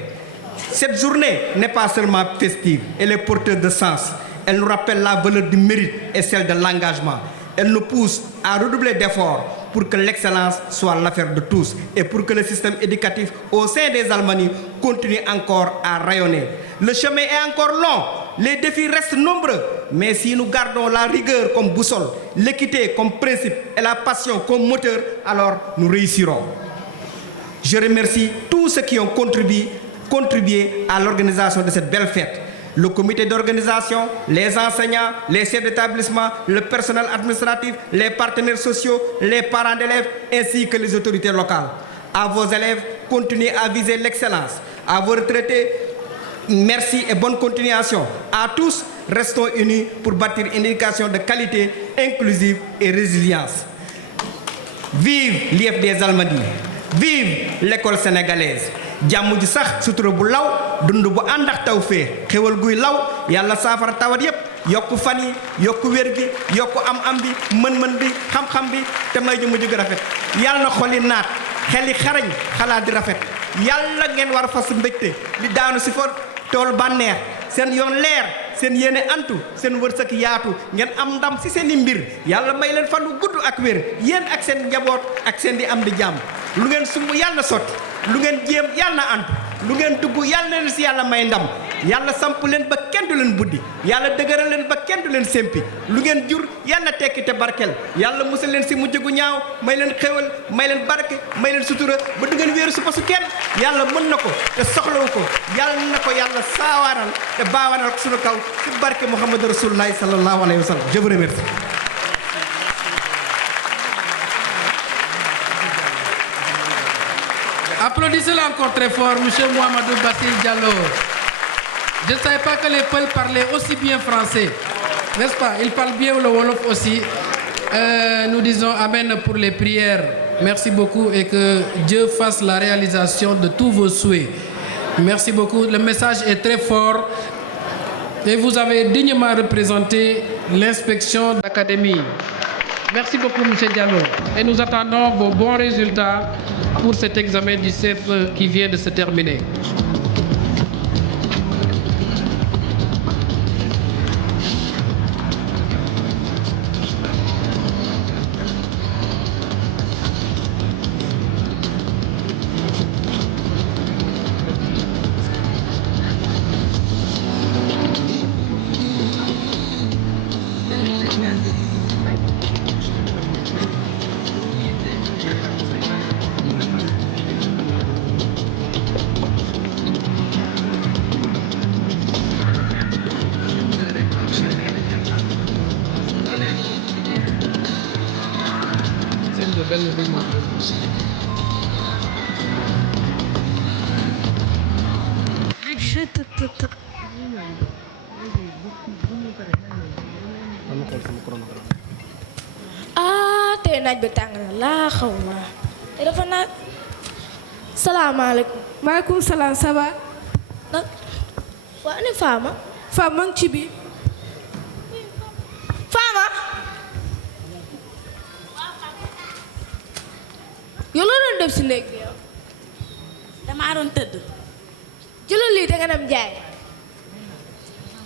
Cette journée n'est pas seulement festive, elle est porteuse de sens. Elle nous rappelle la valeur du mérite et celle de l'engagement. Elle nous pousse à redoubler d'efforts pour que l'excellence soit l'affaire de tous et pour que le système éducatif au sein des Almadies continue encore à rayonner. Le chemin est encore long, les défis restent nombreux, mais si nous gardons la rigueur comme boussole, l'équité comme principe et la passion comme moteur, alors nous réussirons. Je remercie tous ceux qui ont contribué à l'organisation de cette belle fête. Le comité d'organisation, les enseignants, les chefs d'établissement, le personnel administratif, les partenaires sociaux, les parents d'élèves, ainsi que les autorités locales. À vos élèves, continuez à viser l'excellence. À vos retraités, merci et bonne continuation. À tous, restons unis pour bâtir une éducation de qualité, inclusive et résilience. Vive l'IEF des Almadies! Vive l'école sénégalaise! jàmm ji sax sutura bu law dund bu ànd ak taw fee xéwal guy law yàlla saafara tawat yépp yokku fan yi yokku wér gi yokku am bi mën-mën bi xam-xam bi te may ju mujj gu rafet yàlla na xol yi naat xel yi xarañ xalaat di rafet yàlla ngeen war fas mbégte li daanu si fa tool bànneex seen yoon leer seen yéene antu seen wërsëg yaatu ngeen am ndam si seen i mbir yàlla may leen fan wu gudd ak wér yéen ak seen njaboot ak seen di am di jàmm lu ngeen sumb yàlla na sotti lu ngeen jéem yàlla na antu lu ngeen dugg yàlla na leen si yàlla may ndam yàlla samp leen ba kenn du leen buddi yàlla dëgëral leen ba kenn du leen sempi lu ngeen jur yàlla tekki te barkel yàlla musal leen si mujj gu ñaaw may leen xéwal may leen barke may leen sutura ba du ngeen wéeru si pasu kenn yàlla mën na ko te soxlawu ko yàlla na ko yàlla saawaanal te baawaanal ko suñu kaw si barke Muhammad Rasulullahi sallallahu alayhi wa sallam. Je vous remercie. Applaudissez-le encore très fort, M. Mohamedou Bassir Diallo. Je ne savais pas que les Peuls parlaient aussi bien français. N'est-ce pas? Ils parlent bien le Wolof aussi. Nous disons Amen pour les prières. Merci beaucoup et que Dieu fasse la réalisation de tous vos souhaits. Merci beaucoup. Le message est très fort. Et vous avez dignement représenté l'inspection d'académie. Merci beaucoup, M. Diallo. Et nous attendons vos bons résultats pour cet examen du CFE qui vient de se terminer. ah tey naaj bi tàng na laa xaw ma te dafa naaj. salaamaaleykum. maaleykum salaam ça va. nag waa ani Fama. Fama ngi ci biir. Fama. yow loo doon def si néeg bi yow. damaa doon tëdd. jëlal lii danga dem jaay.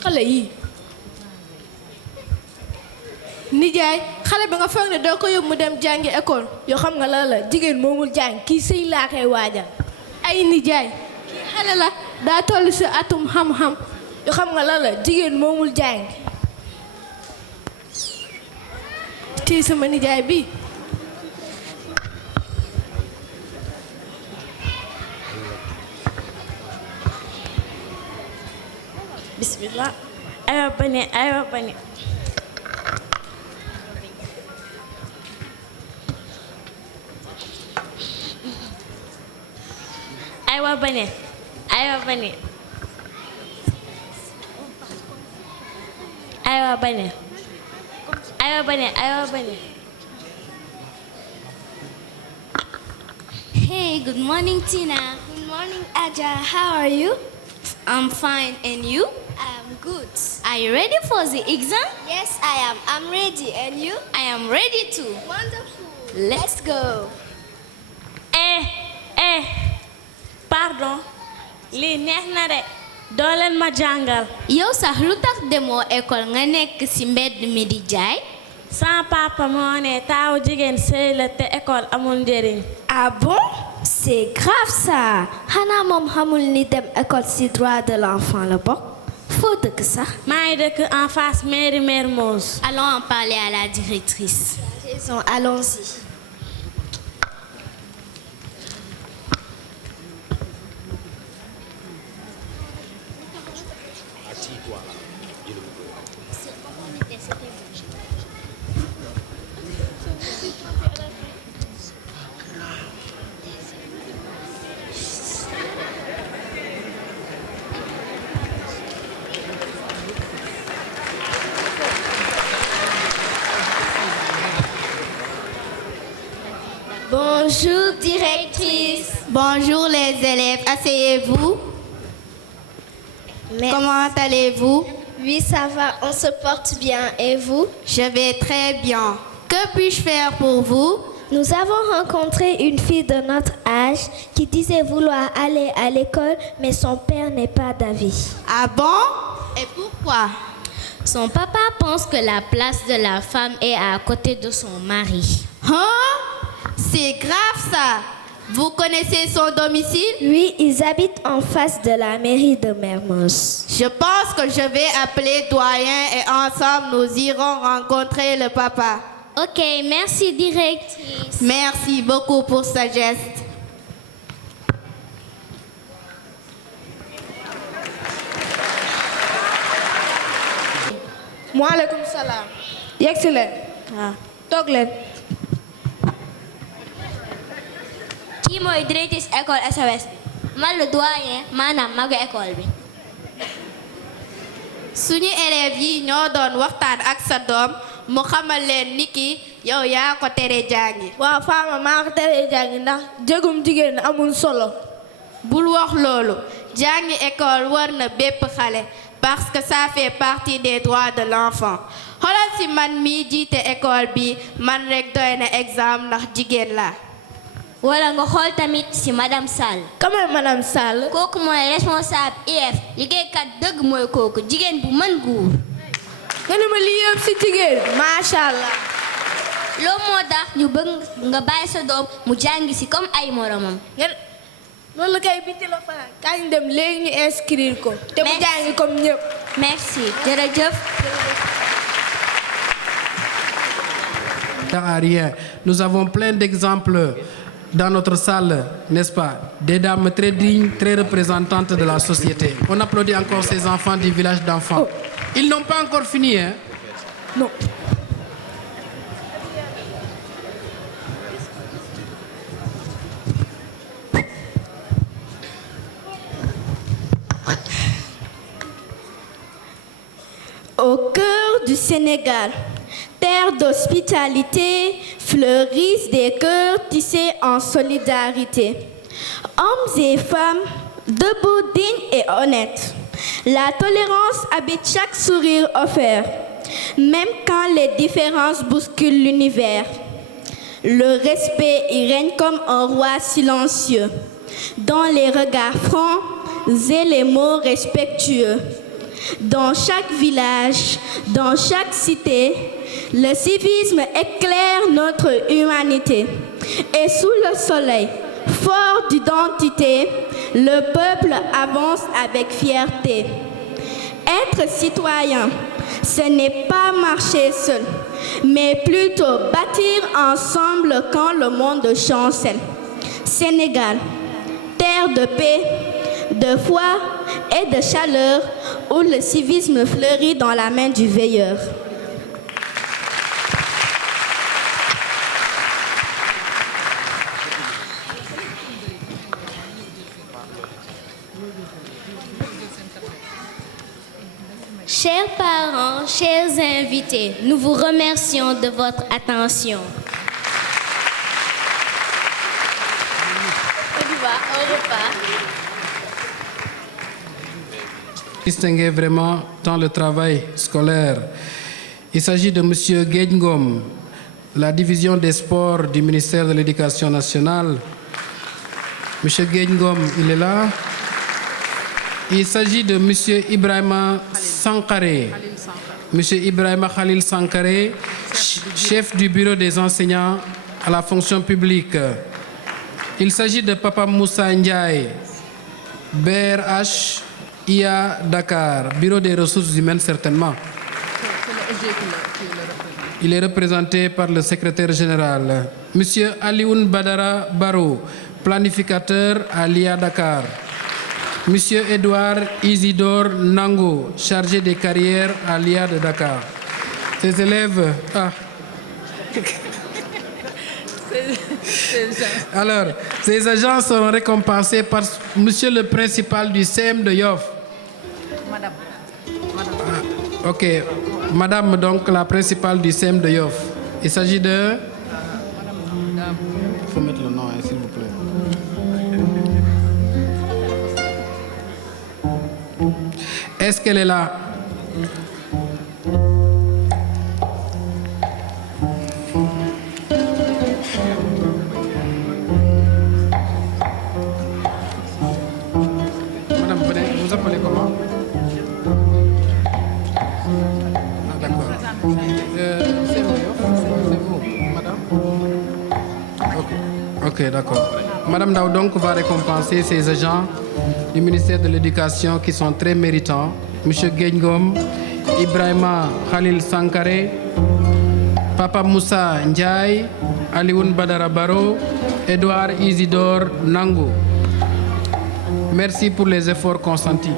xale yii. nijaay xale bi nga foog ne doo ko yóbbu mu dem jàngi école yoo xam nga la jigéen moomul jàng kii sëy laa koy waajal. ay nijaay kii xale la daa toll si atum xam-xam yoo xam nga la jigéen moomul jàng. tey sama nijaay bi. bismillah. aywa bane aywa bane. aywa bane aywa bane aywa bane aywa bane aywa bane. Hey, good morning, Tina. Good morning, Aja. How are you? I'm fine. And you? I'm good. Are you ready for the exam? Yes, I am. I'm ready. And you? I am ready too. Wonderful. Let's go. Pardon. lii neex na de. doo leen ma jàngal. yow sax lu tax demoo école nga nekk ci mbedd mi di jaay? sama papa moo ne taawu jigéen sëy la te école amul njëriñ. Ah bon? C'est grave ça. xanaa moom xamul ni dem école ci droit de l'enfant la bokk. foo dëkk sax? maa ngi dëkk en face mairie Mermoz. Allons en parler à la directrice. Raison, allons-y. Bonjour, directrice. Bonjour, les élèves. Asseyez-vous. Comment allez-vous? Oui, ça va. On se porte bien. Et vous? Je vais très bien. Que puis-je faire pour vous? Nous avons rencontré une fille de notre âge qui disait vouloir aller à l'école, mais son père n'est pas d'avis. Ah bon? Et pourquoi? Son papa pense que la place de la femme est à côté de son mari. Hein? C'est grave ça. Vous connaissez son domicile? Oui, ils habitent en face de la mairie de Mermoz. Je pense que je vais appeler doyen et ensemble nous irons rencontrer le papa. Ok, merci directrice. Merci beaucoup pour ce geste. maaleykum salaam. yegg si leen. waaw toog leen. kii mooy directrice école SOS bi. man le doyen maanaam magu école bi. suñu élèves yi ñoo doon waxtaan ak sa doom mu xamal leen ni ki yow yaa ko tere jàngi. waaw Fama maa ko tere jàngi ndax jëgum jigéen amul solo. bul wax loolu jàngi école war na bépp xale parce que ça fait partie des droits de l'enfant. xoolal si man mii jiite école bi man rek doy na exemple ndax jigéen la. wala nga xool tamit ci madame Sall. comment madame Sall. kooku mooy responsable IF liggéeykat dëgg mooy kooku jigéen bu mën góor. nga ne ma lii yëpp ci jigéen. macha allah. loolu moo tax ñu bëgg nga bàyyi sa doom mu jàngi ci comme ay moromam. loolu kay bi ci la faral. kañ dem léegi ñu inscrire ko. te mu jàngi comme ñëpp. merci jërëjëf. À rien. Nous avons plein d'exemples dans notre salle, n'est-ce pas? Des dames très dignes, très représentantes de la société. On applaudit encore ces enfants du village d'enfants. Ils n'ont pas encore fini, hein? Non. du Sénégal. Terre d'hospitalité, fleurissent des cœurs tissés en solidarité. Hommes et femmes, debout, dignes et honnêtes. La tolérance habite chaque sourire offert, même quand les différences bousculent l'univers. Le respect y règne comme un roi silencieux, dans les regards francs et les mots respectueux. Dans chaque village, dans chaque cité, le civisme éclaire notre humanité. Et sous le soleil, fort d'identité, le peuple avance avec fierté. Être citoyen, ce n'est pas marcher seul, mais plutôt bâtir ensemble quand le monde chancelle. Sénégal, terre de paix, de foi et de chaleur, où le civisme fleurit dans la main du veilleur. Chers parents, chers invités, nous vous remercions de votre attention. Au repas. Distinguer vraiment dans le travail scolaire. Il s'agit de M. Guedngom, la division des sports du ministère de l'Éducation nationale. M. Guedngom, il est là. Il s'agit de M. Ibrahima Sankaré. M. Ibrahima Khalil Sankaré, chef du bureau des enseignants à la fonction publique. Il s'agit de Papa Moussa Ndiaye, BRH, IA Dakar, bureau des ressources humaines certainement. Il est représenté par le secrétaire général. Monsieur Alioune Badara Baro, planificateur à l'IA Dakar. Monsieur Edouard Isidore Nango, chargé des carrières à l'IA de Dakar. Ses élèves... Alors, ces agents seront récompensés par monsieur le principal du CEM de Yoff. Madame. Ok, madame, donc la principale du CEM de Yoff. Il s'agit de... Il faut mettre le nom, s'il vous plaît. Est-ce qu'elle est là? Madame, vous appelez comment? Ah, d'accord. C'est vous, madame? Ok, d'accord. Madame Daou donc va récompenser ces agents du ministère de l'Éducation qui sont très méritants. Monsieur Guedngom, Ibrahima Khalil Sankaré, Papa Moussa Ndiaye, Alioune Badara Baro, Edouard Isidore Nango. Merci pour les efforts consentis.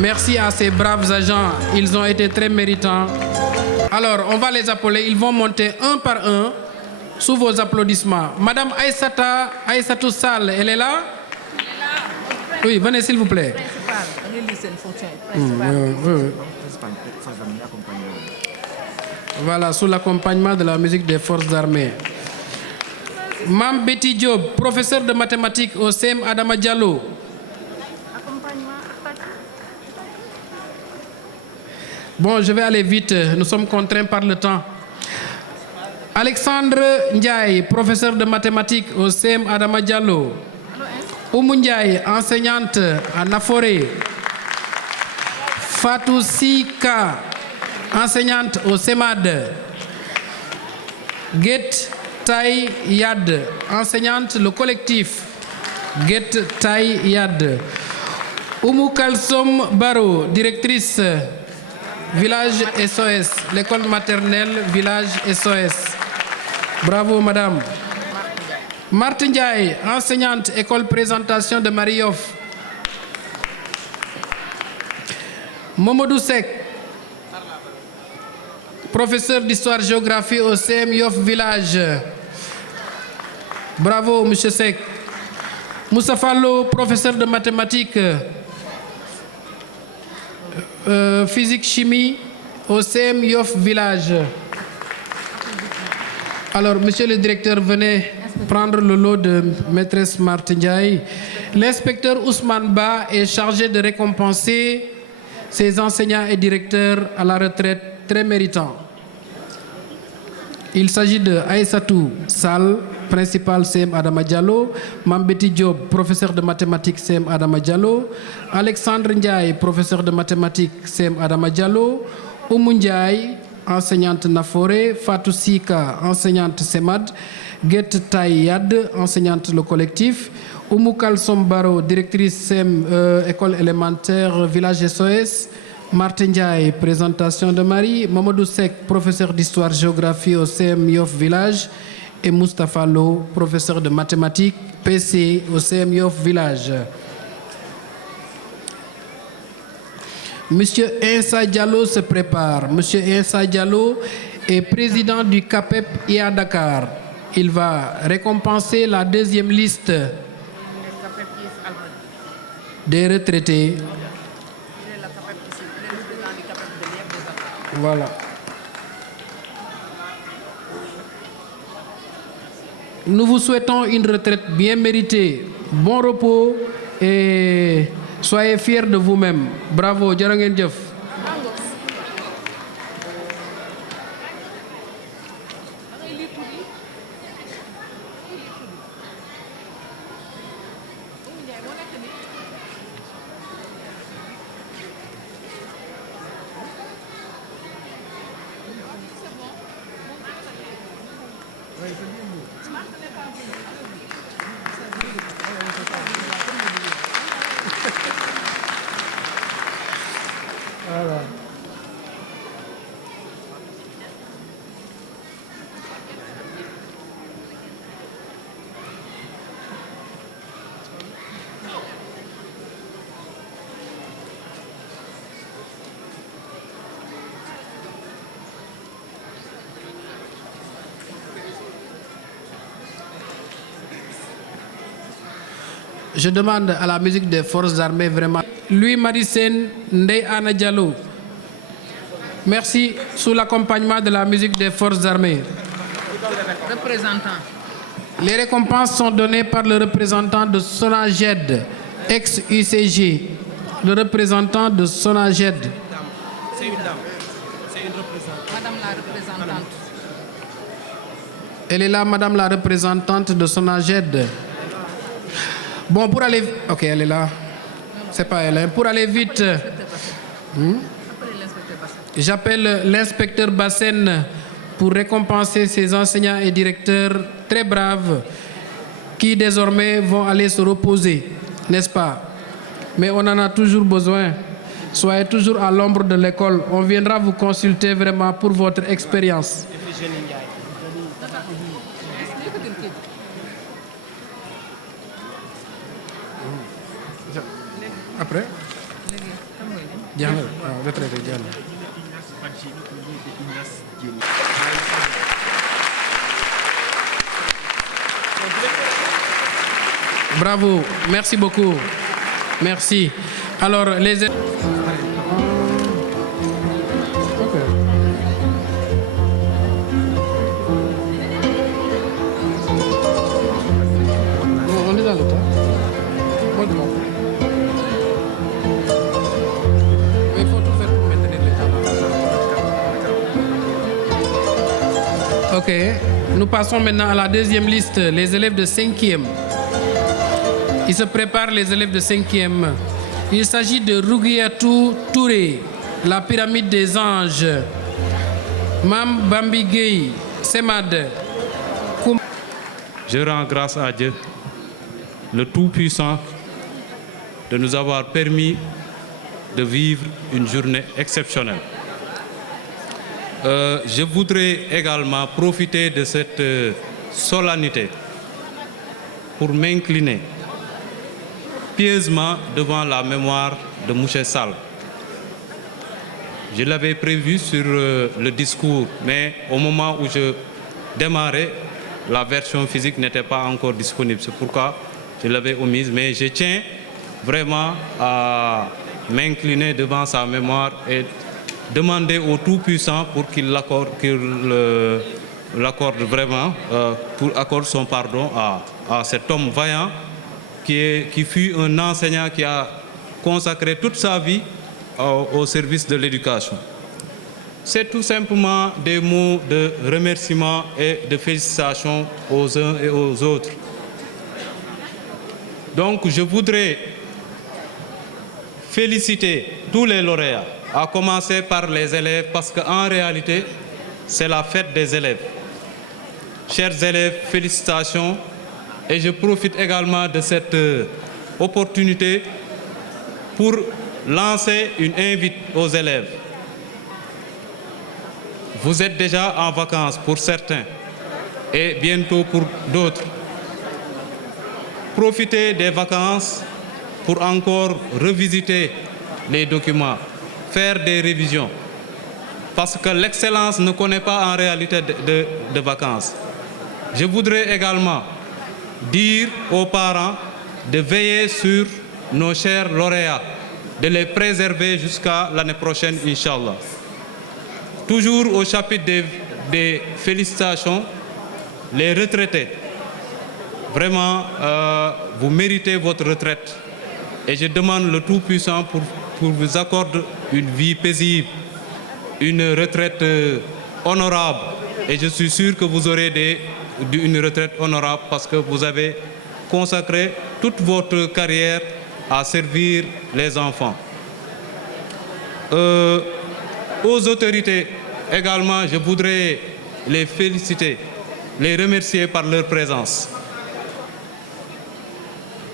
Merci à ces braves agents. Ils ont été très méritants. Alors, on va les appeler. Ils vont monter un par un sous vos applaudissements. Madame Aïssatou Sall, elle est là? Oui, venez s'il vous plaît. Voilà, sous l'accompagnement de la musique des forces armées. Mam Betty Diop, professeur de mathématiques au CEM Adama Diallo. Bon, je vais aller vite, nous sommes contraints par le temps. Alexandre Ndiaye, professeur de mathématiques au CEM Adama Diallo. Oumou Ndiaye, enseignante à Naforé. Fatou Sika, enseignante au CEMAD. Get Tai Yad, enseignante le collectif Get Tai Yad. Oumou Kalsom Baro, directrice Village SOS, l'école maternelle Village SOS. Bravo madame. Martin Ndiaye, enseignante école présentation de Marioff. Momodou Sek, professeur d'histoire-géographie au CEM Yoff Village. Bravo, monsieur Sek. Moussa Fallo, professeur de mathématiques, physique-chimie au CEM Yoff Village. Alors, monsieur le directeur, venez prendre le lot de maîtresse Martin Ndiaye. L'inspecteur Ousmane Ba est chargé de récompenser ces enseignants et directeurs à la retraite très méritants. Il s'agit de Aïssatou Sall, principal CEM Adama Diallo, Mambeti Diop, professeur de mathématiques CEM Adama Diallo, Alexandre Ndiaye, professeur de mathématiques CEM Adama Diallo, Oumou Ndiaye, enseignante Naforé, Fatou Sika, enseignante CEMAD, Get Taïyad, enseignante le collectif, Oumou Kalsom Baro, directrice CEM, école élémentaire Village SOS, Martin Ndiaye, présentation de Marie, Mamadou Sek, professeur d'histoire-géographie au CEM Yoff Village, et Moustapha Lo, professeur de mathématiques, PC au CEM Yoff Village. Monsieur Insa Diallo se prépare. Monsieur Insa Diallo est président du CAPEP IA Dakar. Il va récompenser la deuxième liste des retraités. Voilà. Nous vous souhaitons une retraite bien méritée, bon repos et soyez fiers de vous-même. Bravo, jërë ngeen jëf. Je demande à la musique des forces armées vraiment. Louis Marissène, Ndeye Anna Diallo. Merci, sous l'accompagnement de la musique des forces armées. Les récompenses sont données par le représentant de Sonaged, ex-UCG. Le représentant de Sonaged. C'est une dame. C'est une représentante. Madame la représentante. Elle est là, madame la représentante de Sonaged. Bon, pour aller... Ok, elle est là. C'est pas elle. Hein. Pour aller vite, j'appelle l'inspecteur Bassène pour récompenser ces enseignants et directeurs très braves qui désormais vont aller se reposer, n'est-ce pas? Mais on en a toujours besoin. Soyez toujours à l'ombre de l'école. On viendra vous consulter vraiment pour votre expérience. Après? Bravo, merci beaucoup. Merci. Alors, les... On est dans le temps. Il faut tout faire pour maintenir les temps. Ok. Nous passons maintenant à la deuxième liste, les élèves de 5e. Ils se préparent, les élèves de 5e. Il s'agit de Rougiatou Touré, la pyramide des anges. Mam Bambigay, Semad. Je rends grâce à Dieu, le Tout-Puissant, de nous avoir permis de vivre une journée exceptionnelle. Je voudrais également profiter de cette solennité pour m'incliner pieusement devant la mémoire de Mouché Sall. Je l'avais prévu sur le discours, mais au moment où je démarrais, la version physique n'était pas encore disponible. C'est pourquoi je l'avais omise, mais je tiens vraiment à m'incliner devant sa mémoire et demander au Tout-Puissant pour qu'il l'accorde vraiment, pour accorder son pardon à cet homme vaillant qui fut un enseignant qui a consacré toute sa vie au service de l'éducation. C'est tout simplement des mots de remerciement et de félicitations aux uns et aux autres. Donc je voudrais féliciter tous les lauréats, à commencer par les élèves, parce qu'en réalité, c'est la fête des élèves. Chers élèves, félicitations. Et je profite également de cette opportunité pour lancer une invite aux élèves. Vous êtes déjà en vacances pour certains et bientôt pour d'autres. Profitez des vacances pour encore revisiter les documents, faire des révisions. Parce que l'excellence ne connaît pas en réalité de vacances. Je voudrais également dire aux parents de veiller sur nos chers lauréats, de les préserver jusqu'à l'année prochaine, Inch'Allah. Toujours au chapitre des félicitations, les retraités. Vraiment, vous méritez votre retraite. Et je demande le Tout-Puissant pour vous accorder une vie paisible, une retraite honorable. Et je suis sûr que vous aurez une retraite honorable parce que vous avez consacré toute votre carrière à servir les enfants. Aux autorités également, je voudrais les féliciter, les remercier par leur présence.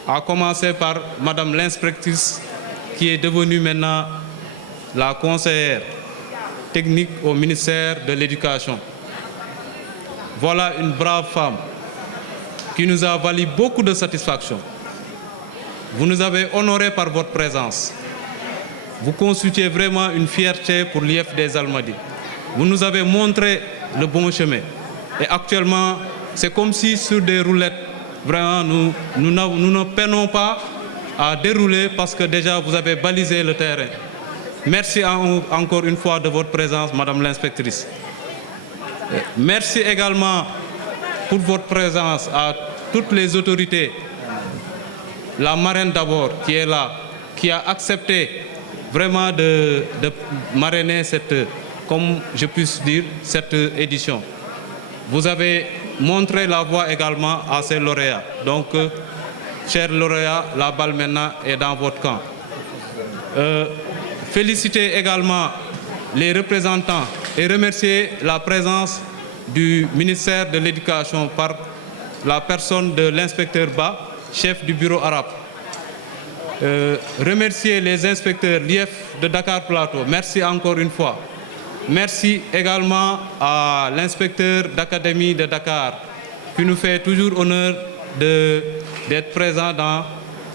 À commencer par Madame l'inspectrice qui est devenue maintenant la conseillère technique au ministère de l'Éducation. Voilà une brave femme qui nous a valu beaucoup de satisfaction. Vous nous avez honorés par votre présence. Vous constituez vraiment une fierté pour l'IEF des Almadies. Vous nous avez montré le bon chemin. Et actuellement, c'est comme si sur des roulettes, vraiment, nous ne peinons pas à dérouler parce que déjà vous avez balisé le terrain. Merci encore une fois de votre présence, Madame l'inspectrice. Merci également pour votre présence à toutes les autorités. La marraine d'abord qui est là, qui a accepté vraiment de marrainer cette, comme je puisse dire, cette édition. Vous avez montré la voie également à ces lauréats. Donc, chers lauréats, la balle maintenant est dans votre camp. Féliciter également les représentants et remercier la présence du ministère de l'Éducation par la personne de l'inspecteur Ba, chef du bureau arabe. Remercier les inspecteurs l'IEF de Dakar Plateau. Merci encore une fois. Merci également à l'inspecteur d'académie de Dakar qui nous fait toujours honneur d'être présent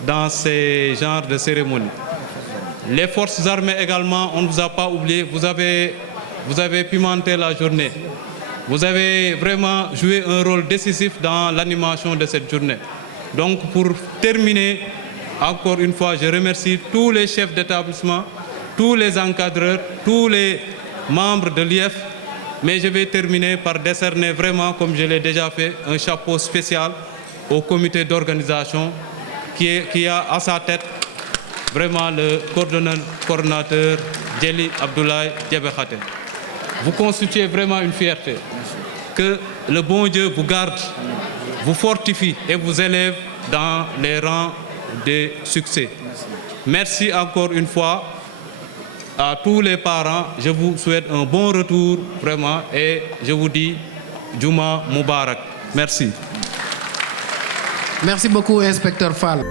dans ces genres de cérémonies. Les forces armées également, on ne vous a pas oublié. Vous avez pimenté la journée. Vous avez vraiment joué un rôle décisif dans l'animation de cette journée. Donc pour terminer, encore une fois, je remercie tous les chefs d'établissement, tous les encadreurs, tous les membres de l'IEF. Mais je vais terminer par décerner vraiment, comme je l'ai déjà fait, un chapeau spécial au comité d'organisation qui a à sa tête vraiment le coordonnateur Djeli Abdoulaye Diabekhaté. Vous constituez vraiment une fierté. Que le bon Dieu vous garde, vous fortifie et vous élève dans les rangs des succès. Merci encore une fois à tous les parents. Je vous souhaite un bon retour vraiment et je vous dis Juma Moubarak. Merci. Merci beaucoup, inspecteur Fall.